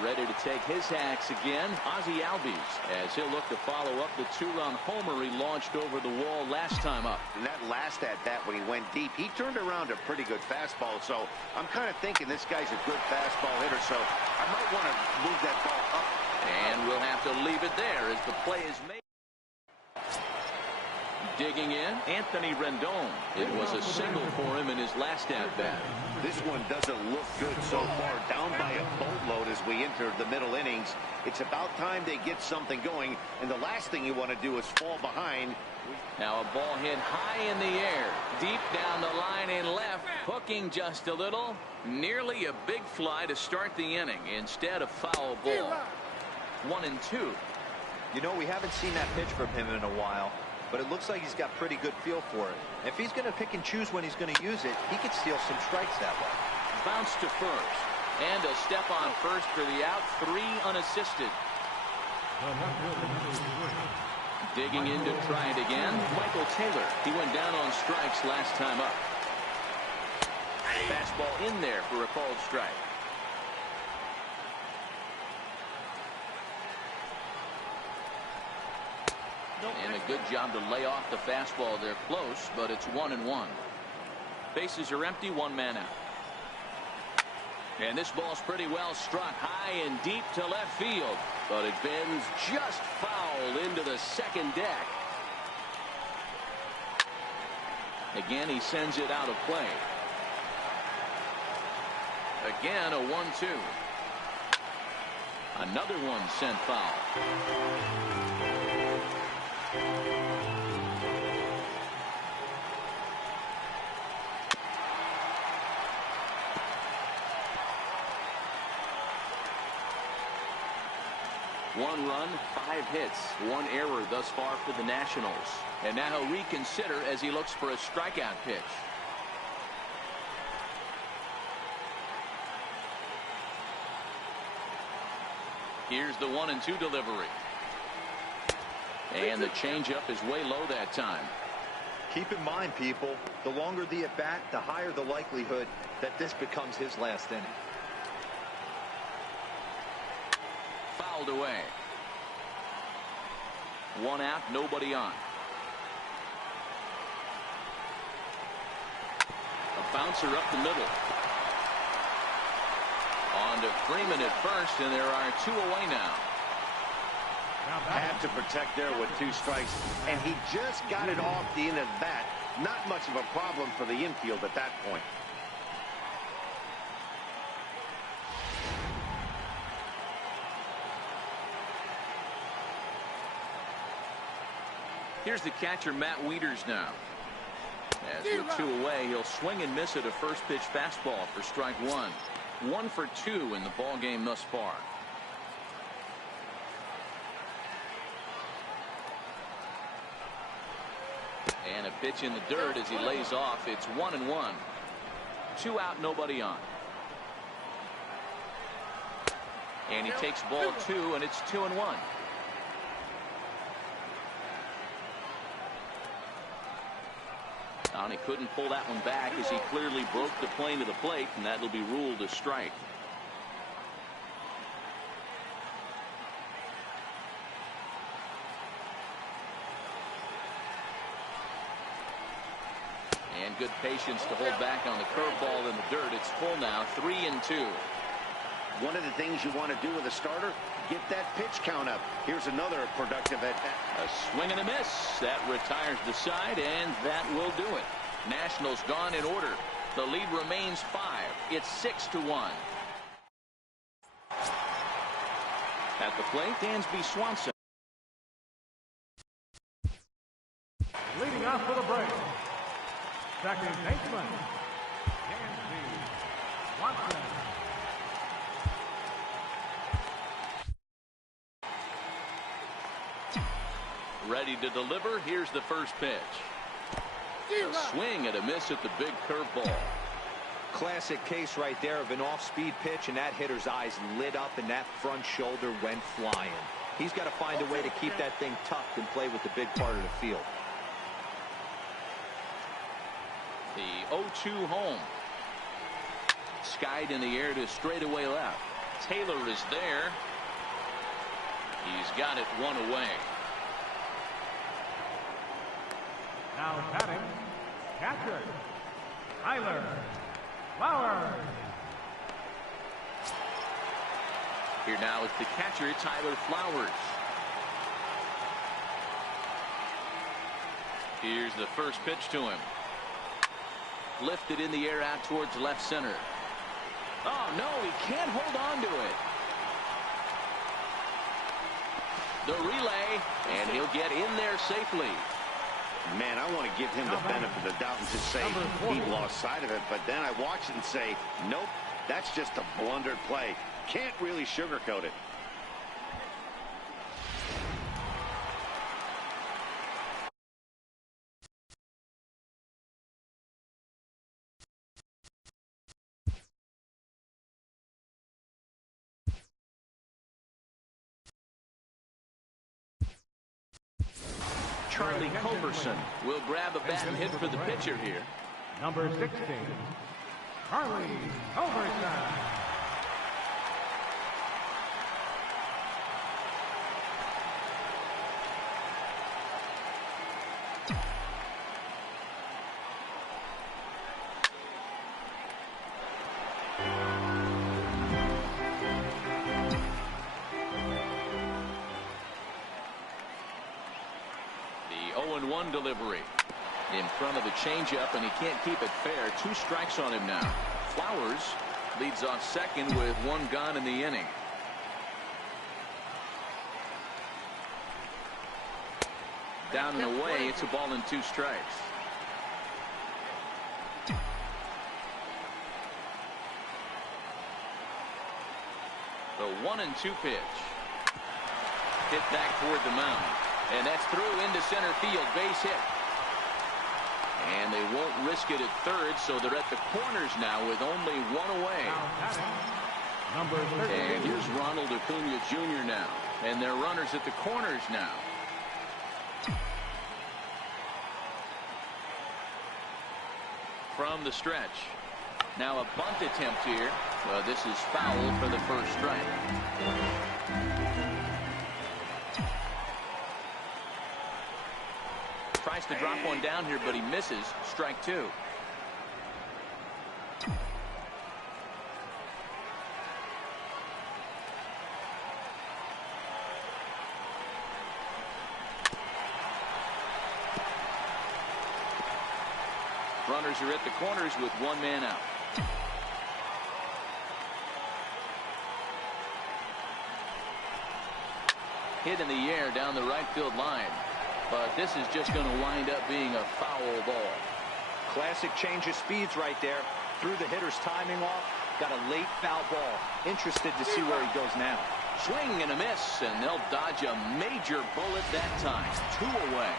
Ready to take his hacks again, Ozzie Albies, as he'll look to follow up the 2-run homer he launched over the wall last time up. And that last at-bat when he went deep, he turned around a pretty good fastball. So I'm kind of thinking this guy's a good fastball hitter, so I might want to move that ball up. And we'll have to leave it there as the play is made. Digging in, Anthony Rendon. It was a single for him in his last at-bat. This one doesn't look good so far. Down by a boatload as we enter the middle innings. It's about time they get something going, and the last thing you want to do is fall behind. Now a ball hit high in the air, deep down the line in left, hooking just a little. Nearly a big fly to start the inning instead of foul ball. 1-2. You know, we haven't seen that pitch from him in a while, but it looks like he's got pretty good feel for it. If he's going to pick and choose when he's going to use it, he could steal some strikes that way. Bounce to first. And a step on first for the out. 3 unassisted. Digging in to try it again, Michael Taylor. He went down on strikes last time up. Fastball in there for a called strike. And a good job to lay off the fastball. They're close, but it's 1-1. Bases are empty, 1 man out. And this ball's pretty well struck high and deep to left field, but it bends just foul into the second deck. Again, he sends it out of play. Again, a 1-2. Another one sent foul. One run, 5 hits, 1 error thus far for the Nationals. And now he'll reconsider as he looks for a strikeout pitch. Here's the 1-2 delivery. And the changeup is way low that time. Keep in mind, people, the longer the at-bat, the higher the likelihood that this becomes his last inning. Fouled away. 1 out, nobody on. A bouncer up the middle. On to Freeman at first, and there are 2 away now. Had to protect there with 2 strikes, and he just got it off the end of the bat Not much of a problem for the infield at that point. Here's the catcher, Matt Wieters, now. As with 2 away, he'll swing and miss at a first pitch fastball for strike 1. 1 for 2 in the ball game thus far. And a pitch in the dirt as he lays off. It's 1-1. 2 out, nobody on. And he takes ball 2, and it's 2-1. And he couldn't pull that one back as he clearly broke the plane of the plate, and that'll be ruled a strike. And good patience to hold back on the curveball in the dirt. It's full now, 3-2. One of the things you want to do with a starter, get that pitch count up. Here's another productive at-bat. A swing and a miss. That retires the side, and that will do it. Nationals gone in order. The lead remains 5. It's 6-1. At the plate, Dansby Swanson. Leading off for the Braves, second baseman, Dansby Swanson. Ready to deliver. Here's the first pitch. A swing and a miss at the big curveball. Classic case right there of an off-speed pitch, and that hitter's eyes lit up and that front shoulder went flying. He's got to find a way to keep that thing tucked and play with the big part of the field. The 0-2 home. Skied in the air to straightaway left. Taylor is there. He's got it 1 away. Now batting, catcher, Tyler Flowers. Here now is the catcher, Tyler Flowers. Here's the first pitch to him. Lifted in the air out towards left center. Oh, no, he can't hold on to it. The relay, and he'll get in there safely. Man, I want to give him the benefit of the doubt and just say he lost sight of it. But then I watch it and say, nope, that's just a blundered play. Can't really sugarcoat it. Charlie Culberson will grab a bat and hit for the pitcher here. Number 16, Charlie Culberson. The 0-1 delivery in front of the changeup, and he can't keep it fair. 2 strikes on him now. Flowers leads off second with 1 gone in the inning. Down and away, it's a ball and 2 strikes. The 1-2 pitch. Hit back toward the mound. And that's through into center field. Base hit. And they won't risk it at third, so they're at the corners now with only 1 away. Number 13. And here's Ronald Acuna Jr. now. And they're runners at the corners now. From the stretch. Now a bunt attempt here. Well, this is foul for the first strike. Tries to drop one down here, but he misses. Strike 2. runners are at the corners with one man out. Hit in the air down the right field line. But this is just going to wind up being a foul ball. Classic change of speeds right there. Threw the hitter's timing off. Got a late foul ball. Interested to see where he goes now. Swing and a miss, and they'll dodge a major bullet that time. 2 away.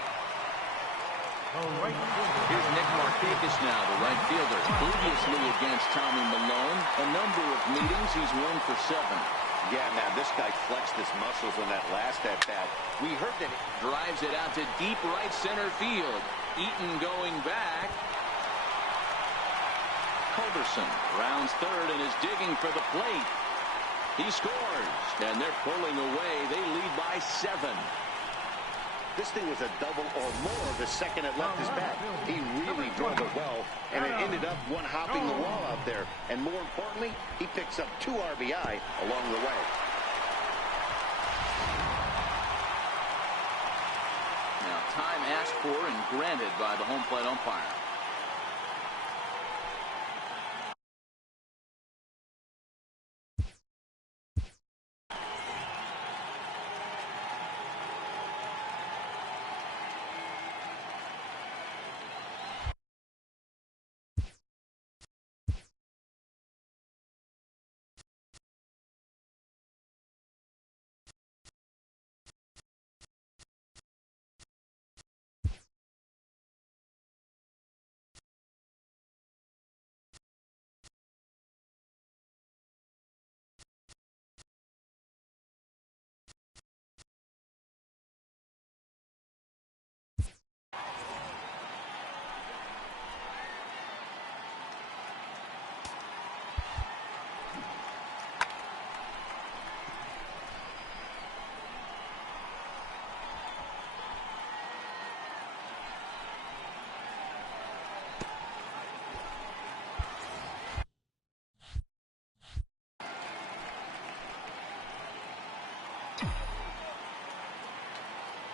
Here's Nick Markakis now, the right fielder. Previously against Tommy Milone, a number of meetings, he's 1 for 7. Yeah, man, this guy flexed his muscles in that last at-bat. We heard that it drives it out to deep right center field. Eaton going back. Culberson rounds third and is digging for the plate. He scores, and they're pulling away. They lead by 7. This thing was a double or more the second it left his bat. He really drove it well, and it ended up one-hopping the wall out there. And more importantly, he picks up 2 RBI along the way. Now, time asked for and granted by the home plate umpire.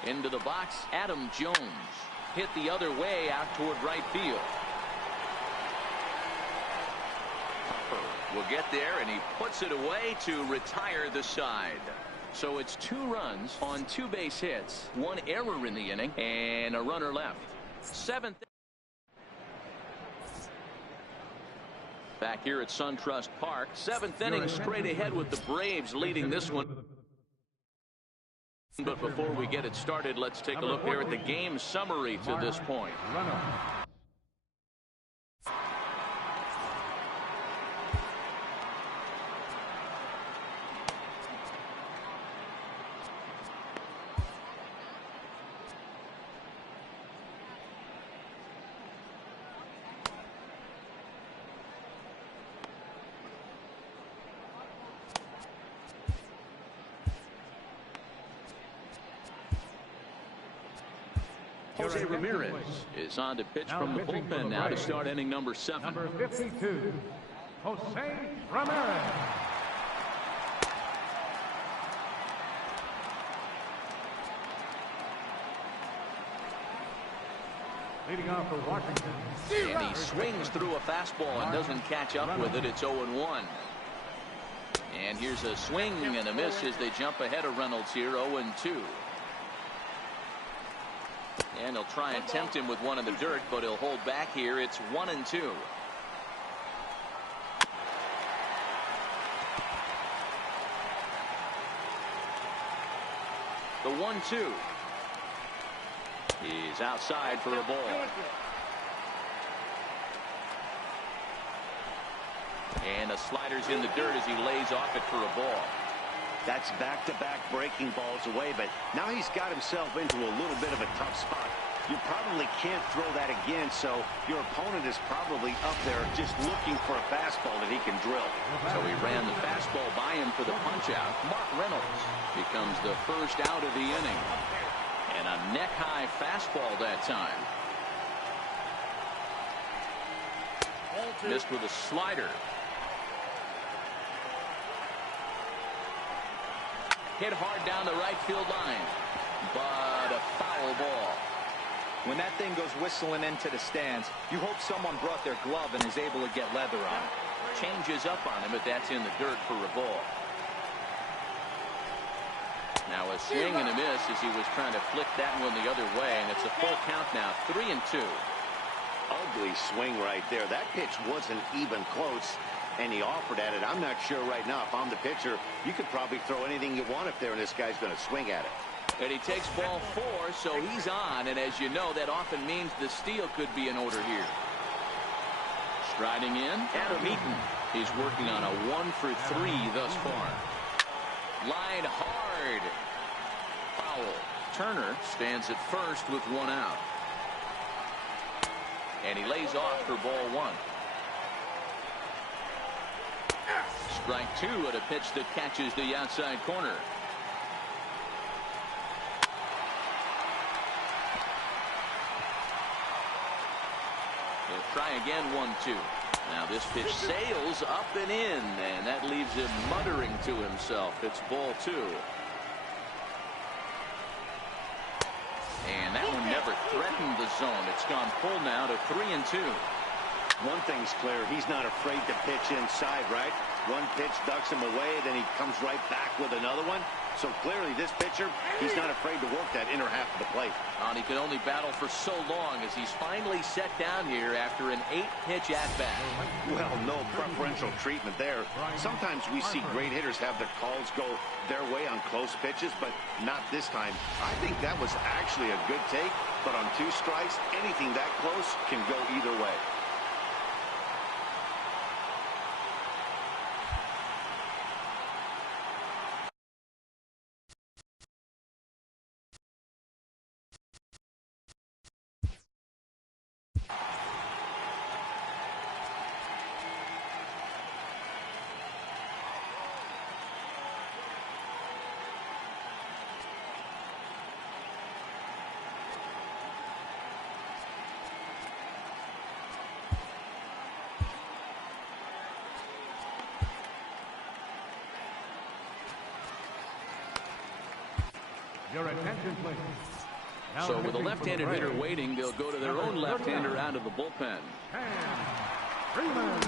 Into the box, Adam Jones. Hit the other way out toward right field. Hopper will get there, and he puts it away to retire the side. So it's 2 runs on 2 base hits, 1 error in the inning, and a runner left. 7th. Back here at SunTrust Park, 7th inning, straight ahead with the Braves leading this one. But before we get it started, let's take a look there at the game summary to this point. Jose Ramirez is on to pitch from the bullpen now to start inning number 7. Number 52, Jose Ramirez. Leading off for Washington. And he swings through a fastball and doesn't catch up with it. It's 0-1. And here's a swing and a miss as they jump ahead of Reynolds here, 0-2. And he'll try and tempt him with one in the dirt, but he'll hold back here. It's 1-2. The 1-2. He's outside for a ball. And the slider's in the dirt as he lays off it for a ball. That's back-to-back breaking balls away, but now he's got himself into a little bit of a tough spot. You probably can't throw that again, so your opponent is probably up there just looking for a fastball that he can drill. So he ran the fastball by him for the punch-out. Mark Reynolds becomes the first out of the inning. And a neck-high fastball that time. Missed with a slider. Hit hard down the right field line, but a foul ball. When that thing goes whistling into the stands, you hope someone brought their glove and is able to get leather on it. Changes up on him, but that's in the dirt for a ball. Now a swing and a miss as he was trying to flick that one the other way, and it's a full count now, 3-2. Ugly swing right there. That pitch wasn't even close, and he offered at it. I'm not sure right now if I'm the pitcher, you could probably throw anything you want up there, and this guy's going to swing at it. And he takes ball 4, so he's on, and as you know, that often means the steal could be in order here. Striding in, Adam Eaton. He's working on a 1-for-3 thus far. Line hard. Foul. Turner stands at first with 1 out. And he lays off for ball 1. Strike 2 at a pitch that catches the outside corner. He'll try again, 1-2. Now this pitch sails up and in, and that leaves him muttering to himself. It's ball 2. And that one never threatened the zone. It's gone full now to 3-2. One thing's clear, he's not afraid to pitch inside, right? One pitch ducks him away, then he comes right back with another one. So clearly this pitcher, he's not afraid to work that inner half of the plate. And he can only battle for so long as he's finally set down here after an 8-pitch at-bat. Well, no preferential treatment there. Sometimes we see great hitters have their calls go their way on close pitches, but not this time. I think that was actually a good take, but on 2 strikes, anything that close can go either way. Your attention, please. Now So with a left-handed hitter waiting, they'll go to their own left-hander out of the bullpen. Freeman.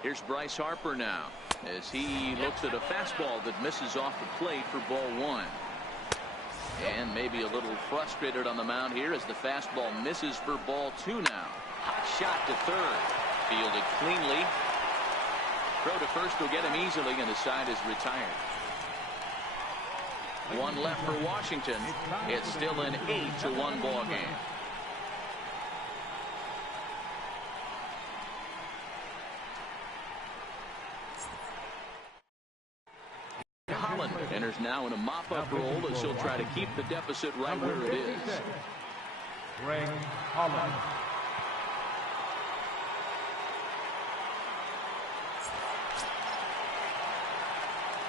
Here's Bryce Harper now as he looks at a fastball that misses off the plate for ball 1. And maybe a little frustrated on the mound here as the fastball misses for ball 2 now. Hot shot to third. Fielded cleanly. Throw to first will get him easily, and the side is retired. 1 left for Washington. It's still an 8-1 ball game. Enters now in a mop-up role as he'll try to keep the deficit right where it is. Greg Holland.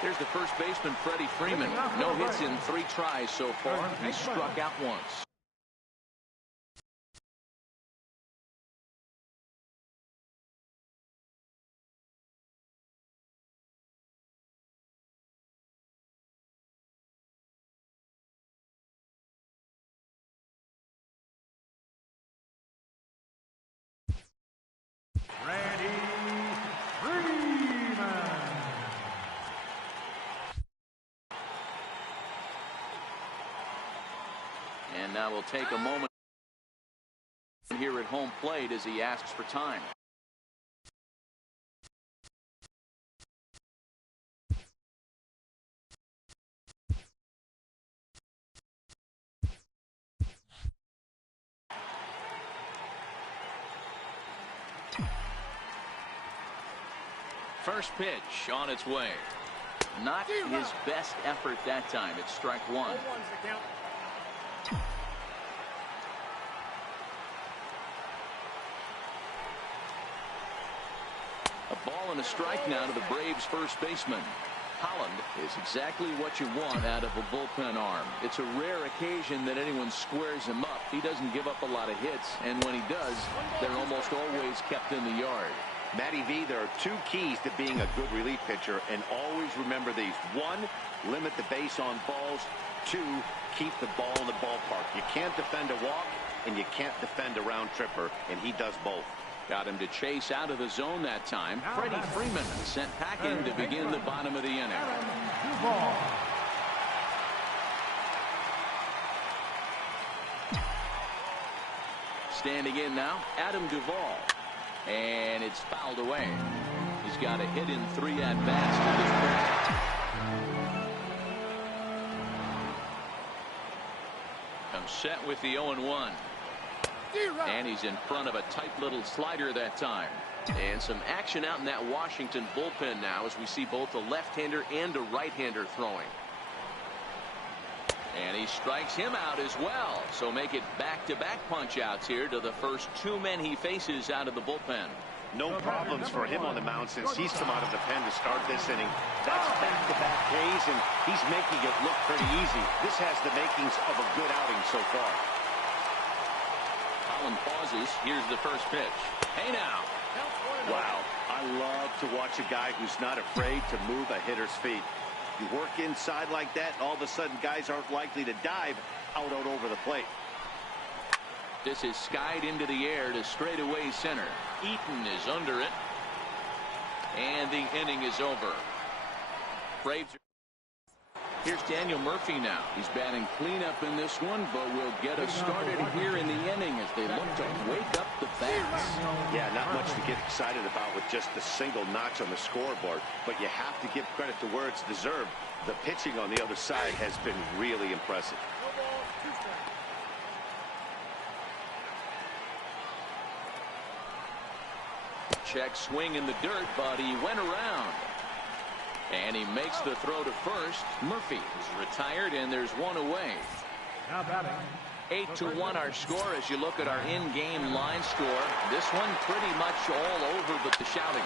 Here's the first baseman, Freddie Freeman. No hits in 3 tries so far. He struck out once. And now we'll take a moment here at home plate as he asks for time. First pitch on its way. Not his best effort that time. It's strike one. A ball and a strike now to the Braves first baseman. Holland is exactly what you want out of a bullpen arm. It's a rare occasion that anyone squares him up. He doesn't give up a lot of hits, and when he does, they're almost always kept in the yard. Matty V, there are two keys to being a good relief pitcher, and always remember these. One, limit the base on balls. Two, keep the ball in the ballpark. You can't defend a walk, and you can't defend a round tripper, and he does both. Got him to chase out of the zone that time. Freddie Freeman sent packing to begin the bottom of the inning. Standing in now, Adam Duvall. And it's fouled away. He's got a hit in 3 at-bats to this point. Comes set with the 0-1. And he's in front of a tight little slider that time. And some action out in that Washington bullpen now as we see both a left-hander and a right-hander throwing. And he strikes him out as well. So make it back-to-back punch-outs here to the first 2 men he faces out of the bullpen. No problems for him on the mound since he's come out of the pen to start this inning. That's back-to-back Ks, and he's making it look pretty easy. This has the makings of a good outing so far. Holland pauses. Here's the first pitch. Hey now. Wow. I love to watch a guy who's not afraid to move a hitter's feet. You work inside like that, all of a sudden guys aren't likely to dive out over the plate. This is skied into the air to straightaway center. Eaton is under it. And the inning is over. Braves. Here's Daniel Murphy now. He's batting cleanup in this one, but will get us started here in the inning as they look to wake up the bats. Yeah, not much to get excited about with just a single notch on the scoreboard, but you have to give credit to where it's deserved. The pitching on the other side has been really impressive. Check swing in the dirt, but he went around. And he makes the throw to first. Murphy is retired, and there's one away. 8-1 our score as you look at our in-game line score. This one pretty much all over but the shouting.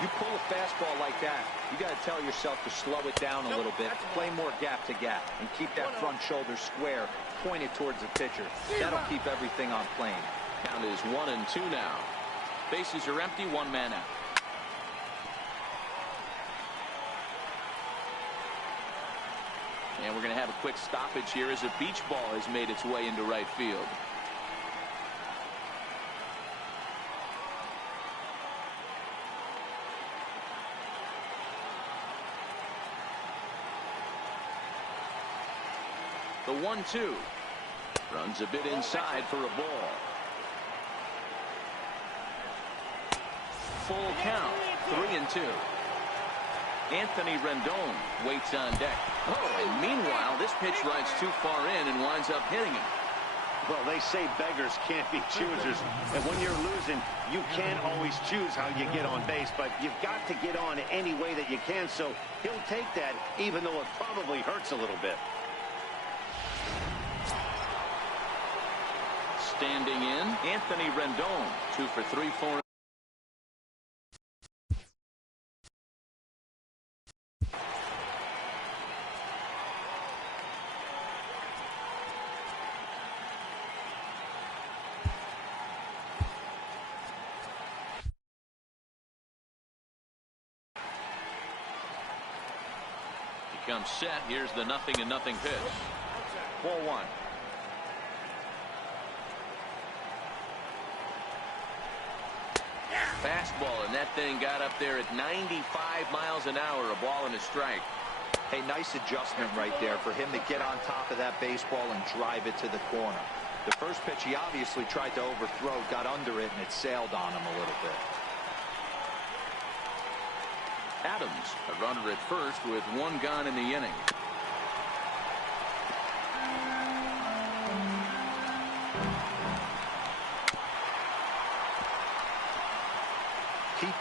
You pull a fastball like that, you got to tell yourself to slow it down a little bit, play more gap to gap, and keep that front shoulder square, pointed towards the pitcher. That'll keep everything on plane. Count is 1-2 now. Bases are empty, 1 man out. And we're going to have a quick stoppage here as a beach ball has made its way into right field. The 1-2 runs a bit inside for a ball. Full count, 3-2. Anthony Rendon waits on deck. Oh, and meanwhile, this pitch rides too far in and winds up hitting him. Well, they say beggars can't be choosers, and when you're losing, you can't always choose how you get on base, but you've got to get on any way that you can, so he'll take that, even though it probably hurts a little bit. Standing in, Anthony Rendon, 2 for 3 for. Comes set. Here's the 0-0 pitch. Ball 1. Fastball, and that thing got up there at 95 miles an hour. A ball and a strike. Hey, nice adjustment right there for him to get on top of that baseball and drive it to the corner. The first pitch he obviously tried to overthrow, got under it, and it sailed on him a little bit. Adams, a runner at first with 1 gone in the inning.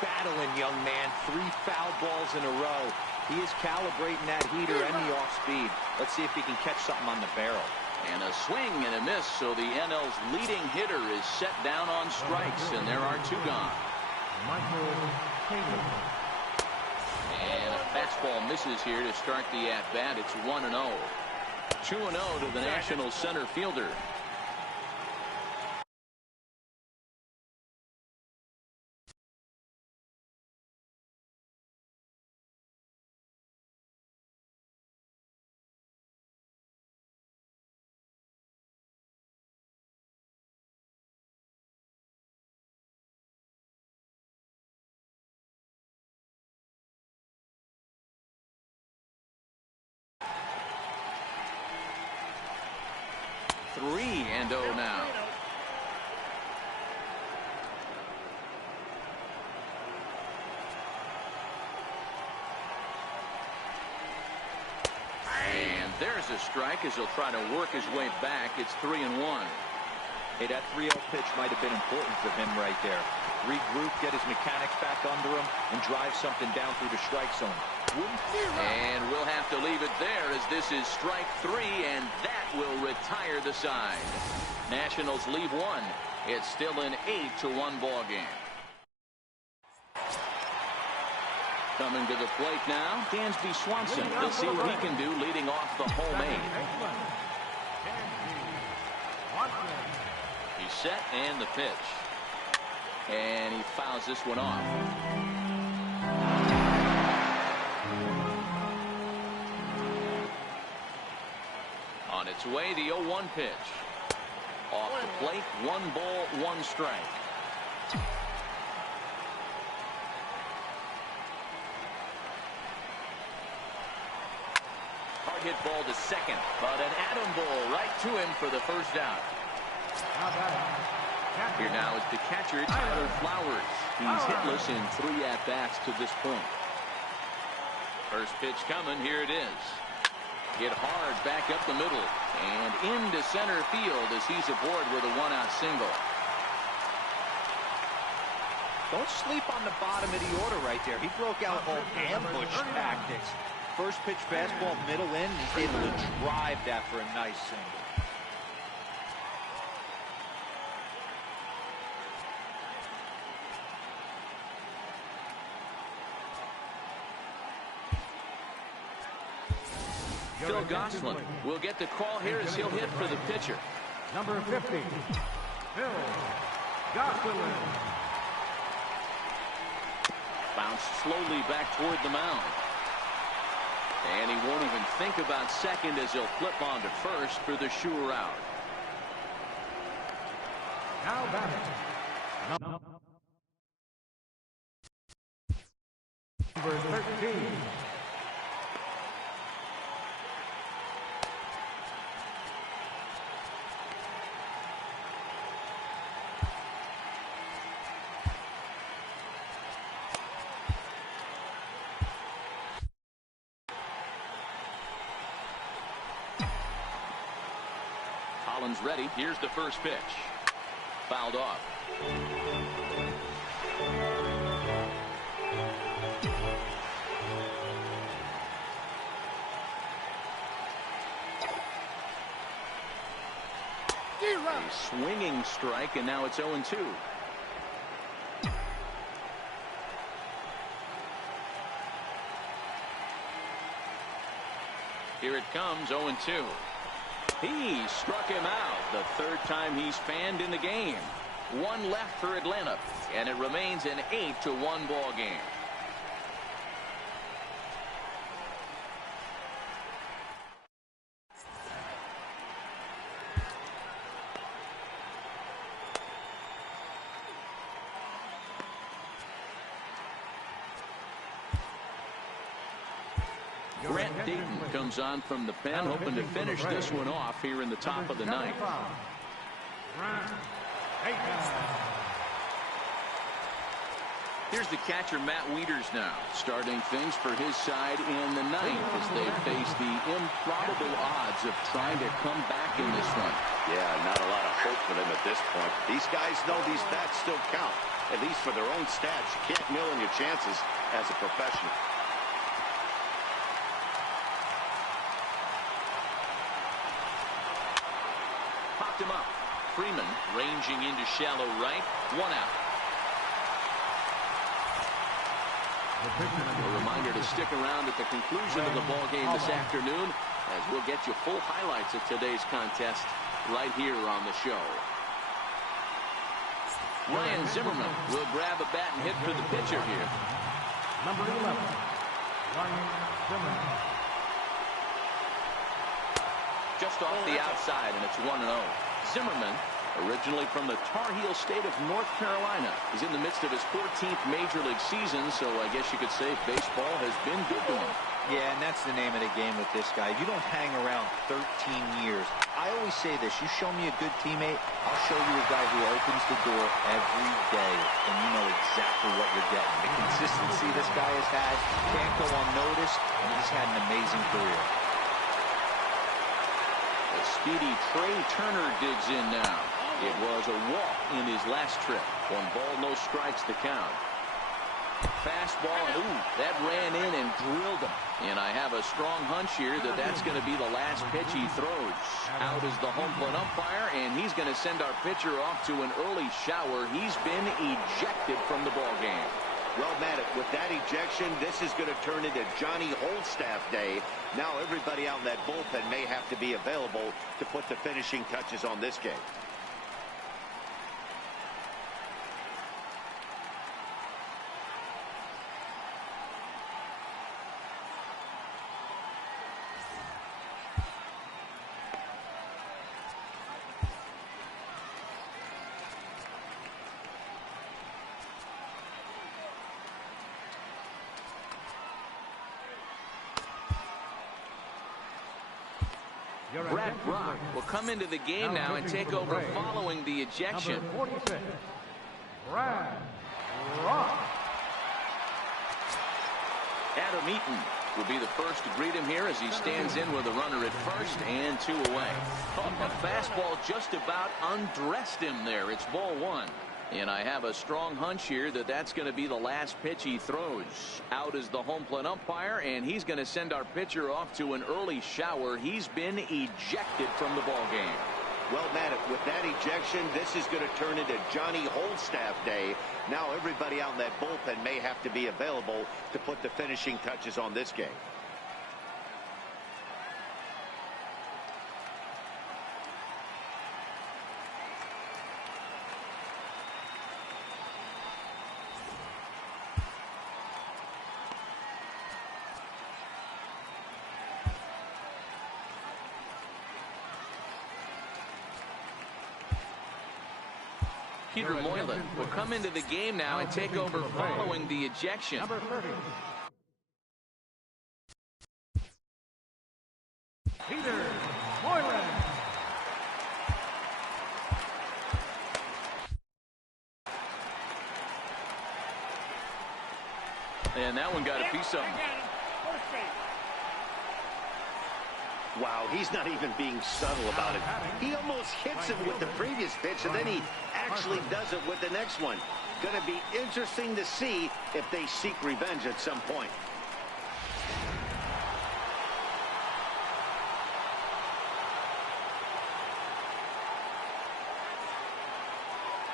battling, young man. 3 foul balls in a row. He is calibrating that heater and the off speed. Let's see if he can catch something on the barrel. And a swing and a miss, so the NL's leading hitter is set down on strikes, and there are 2 gone. And a fastball misses here to start the at-bat. It's 1-0. 2-0 to the Nationals center fielder. Three and 0 now. And there's a strike as he'll try to work his way back. It's 3-1. Hey, that 3-0 pitch might have been important for him right there. Regroup, get his mechanics back under him, and drive something down through the strike zone. And we'll have to leave it there as this is strike 3, and that will retire the side. Nationals leave 1. It's still an 8-1 ball game. Coming to the plate now, Dansby Swanson. Let's see what he can do leading off the home 8. He's set and the pitch. And he fouls this one off. On its way, the 0-1 pitch. Off the plate, 1 ball, 1 strike. Hard hit ball to second, but an atom ball right to him for the first out. Here now is the catcher, Tyler Flowers. He's hitless in 3 at-bats to this point. First pitch coming, here it is. Hit hard back up the middle and into center field as he's aboard with a 1-out single. Don't sleep on the bottom of the order right there. He broke out all ambush tactics. First pitch fastball, middle in. He's able to drive that for a nice single. Phil Gosselin will get the call here as he'll hit for the pitcher. Number 50, Phil Gosselin. Bounced slowly back toward the mound. And he won't even think about second as he'll flip on to first for the sure out. Now batting. Number 13. Collins ready. Here's the first pitch. Fouled off. A swinging strike, and now it's 0-2. Here it comes, 0-2. He struck him out the 3rd time he's fanned in the game. 1 left for Atlanta, and it remains an 8-1 ball game. Grant Dayton comes on from the pen, hoping to finish this one off here in the top of the 9th. Here's the catcher, Matt Wieters, now starting things for his side in the 9th as they face the improbable odds of trying to come back in this one. Yeah, not a lot of hope for them at this point. These guys know these bats still count, at least for their own stats. You can't mill in your chances as a professional. Popped him up. Freeman ranging into shallow right. 1 out. A reminder to stick around at the conclusion of the ball game this afternoon, as we'll get you full highlights of today's contest right here on the show. Ryan Zimmerman will grab a bat and hit for the pitcher here. Number 11, Ryan Zimmerman. Just off the outside, and it's 1-0. Zimmerman, originally from the Tar Heel state of North Carolina, is in the midst of his 14th Major League season, so I guess you could say baseball has been good to him. Yeah, and that's the name of the game with this guy. You don't hang around 13 years. I always say this, you show me a good teammate, I'll show you a guy who opens the door every day, and you know exactly what you're getting. The consistency this guy has had can't go unnoticed, and he's had an amazing career. The speedy Trey Turner digs in now. It was a walk in his last trip. 1 ball, no strikes to count. Fastball, and ooh, that ran in and drilled him. And I have a strong hunch here that that's going to be the last pitch he throws. Out is the home plate umpire, and he's going to send our pitcher off to an early shower. He's been ejected from the ball game. Well, Matt, with that ejection, this is going to turn into Johnny Holdstaff Day. Now everybody out in that bullpen may have to be available to put the finishing touches on this game. Brad Brock will come into the game now and take over following the ejection. Number 46, Brad Brock. Adam Eaton will be the first to greet him here as he stands in with a runner at first and 2 away. A fastball just about undressed him there. It's ball 1. And I have a strong hunch here that that's going to be the last pitch he throws. Out is the home plate umpire, and he's going to send our pitcher off to an early shower. He's been ejected from the ball game. Well, Matt, with that ejection, this is going to turn into Johnny Holdstaff Day. Now everybody out in that bullpen may have to be available to put the finishing touches on this game. Peter Moylan will come into the game now and take over following the ejection. Number 30, Peter Moylan. And that one got a piece of him. Wow, he's not even being subtle about it. He almost hits him with the previous pitch, and then he actually does it with the next one. Going to be interesting to see if they seek revenge at some point.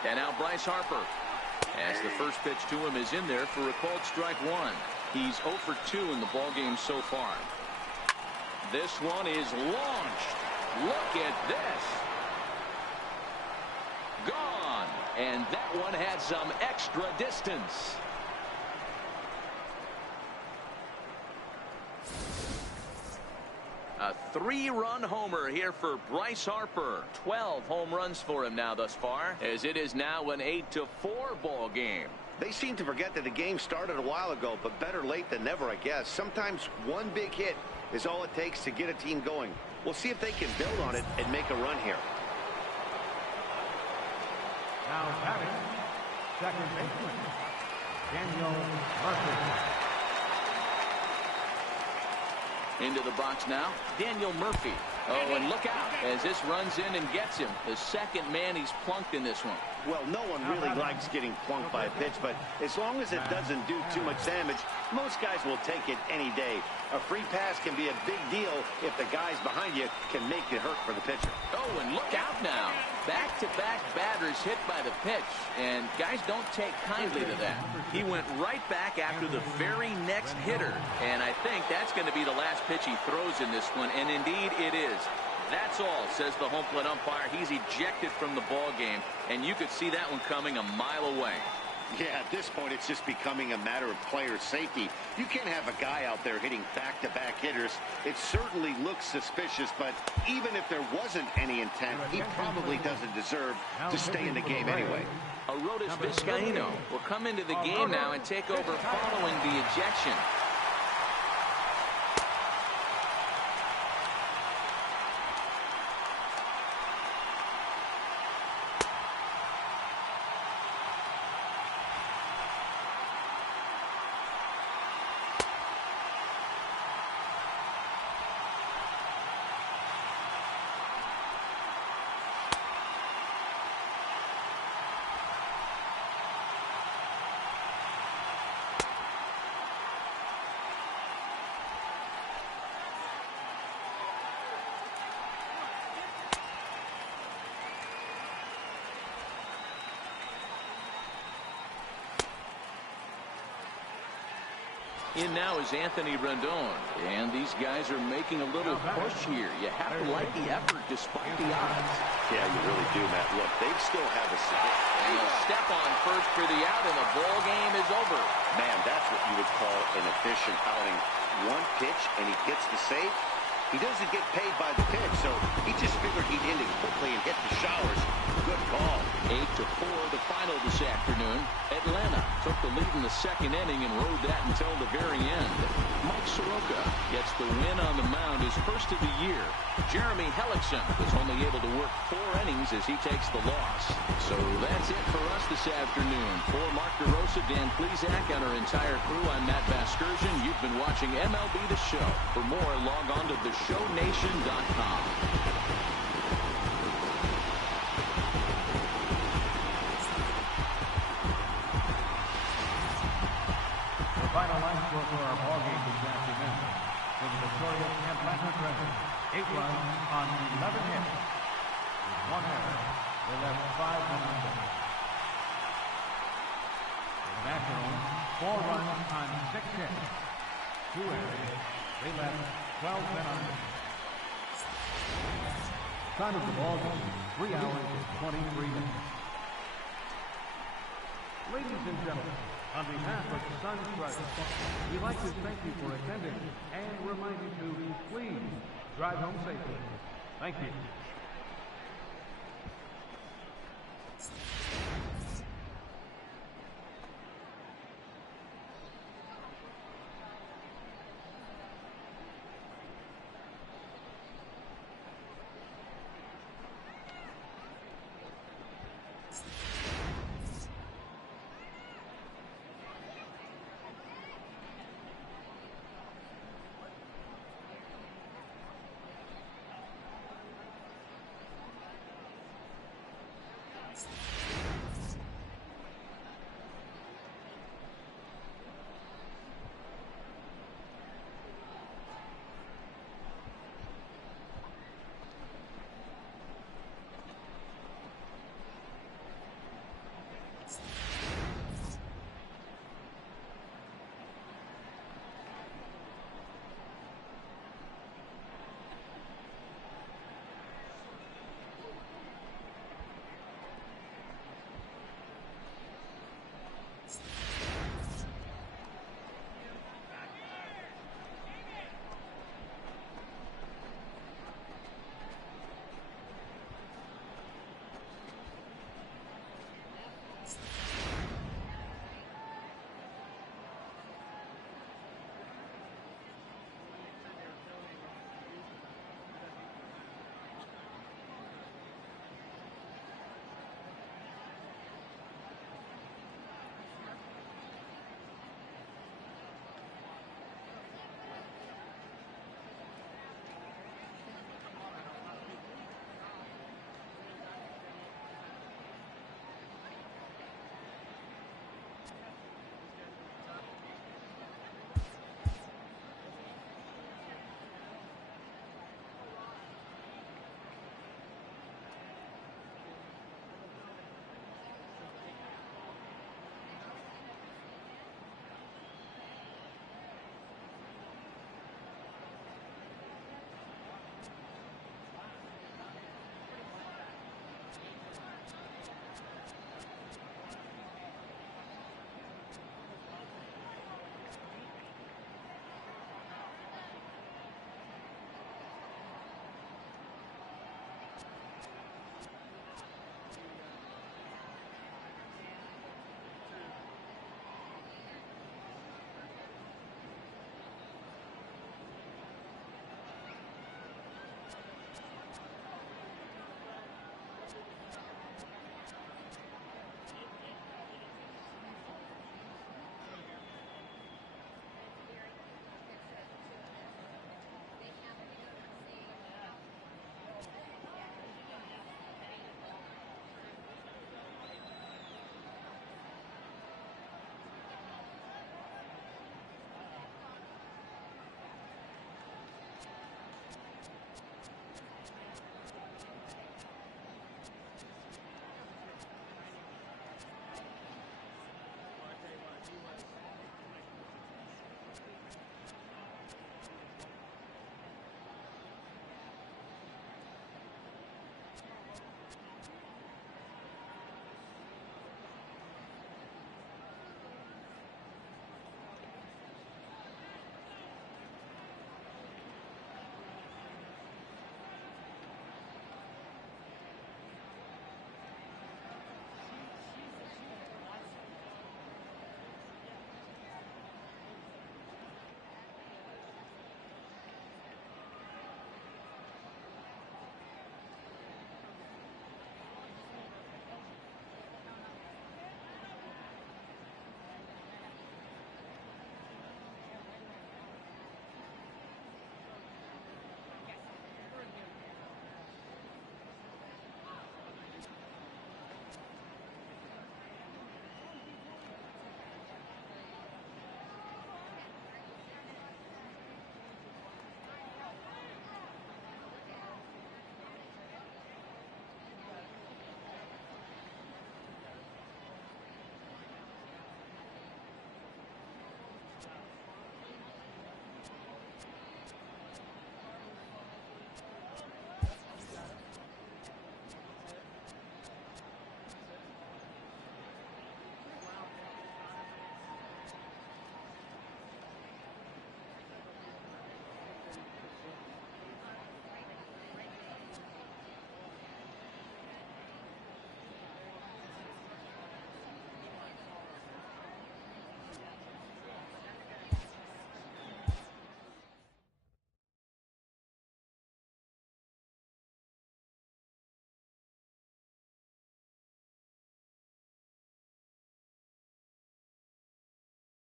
And now Bryce Harper, as the first pitch to him is in there for a called strike 1. He's 0 for 2 in the ballgame so far. This one is launched. Look at this. Gone. And that one had some extra distance. A 3-run homer here for Bryce Harper. 12 home runs for him now thus far, as it is now an 8-4 ball game. They seem to forget that the game started a while ago, but better late than never, I guess. Sometimes one big hit is all it takes to get a team going. We'll see if they can build on it and make a run here. Now batting, second baseman, Daniel Murphy. Into the box now, Daniel Murphy. Oh, and look out as this runs in and gets him. The second man he's plunked in this one. Well, no one really likes getting plunked by a pitch, but as long as it doesn't do too much damage, most guys will take it any day. A free pass can be a big deal if the guys behind you can make it hurt for the pitcher. Oh, and look out now. Back-to-back batters hit by the pitch, and guys don't take kindly to that. He went right back after the very next hitter, and I think that's going to be the last pitch he throws in this one, and indeed it is. That's all, says the home plate umpire. He's ejected from the ball game, and you could see that one coming a mile away. Yeah, at this point, it's just becoming a matter of player safety. You can't have a guy out there hitting back-to-back hitters. It certainly looks suspicious, but even if there wasn't any intent, he probably doesn't deserve to stay in the game anyway. Arodys Vizcaíno will come into the game now and take over following the ejection. In now is Anthony Rendon, and these guys are making a little push here. You have to like the effort despite the odds. Yeah, you really do, Matt. Look, they still have a step on first for the out, and the ball game is over. Man, that's what you would call an efficient outing. One pitch, and he gets the save. He doesn't get paid by the pitch, so he just figured he'd end it quickly and hit the showers. Good call. 8-4 the final this afternoon. Atlanta took the lead in the second inning and rode that until the very end. Mike Soroka gets the win on the mound, his first of the year. Jeremy Hellickson was only able to work 4 innings as he takes the loss. So that's it for us this afternoon. For Mark DeRosa, Dan Plesac, and our entire crew, I'm Matt Vasgersian. You've been watching MLB The Show. For more, log on to theshownation.com. Final line score for our ball game this afternoon. For the victorious Atlanta Braves, 8 runs on 11 hits. With 1 error, they left 5 men on base. For the Nationals, 4 runs on 6 hits. 2 errors, they left 12 men on base. Time of the ball game, 3 hours and 23 minutes. Ladies and gentlemen, on behalf of Sun Trust, we'd like to thank you for attending and remind you to please drive home safely. Thank you.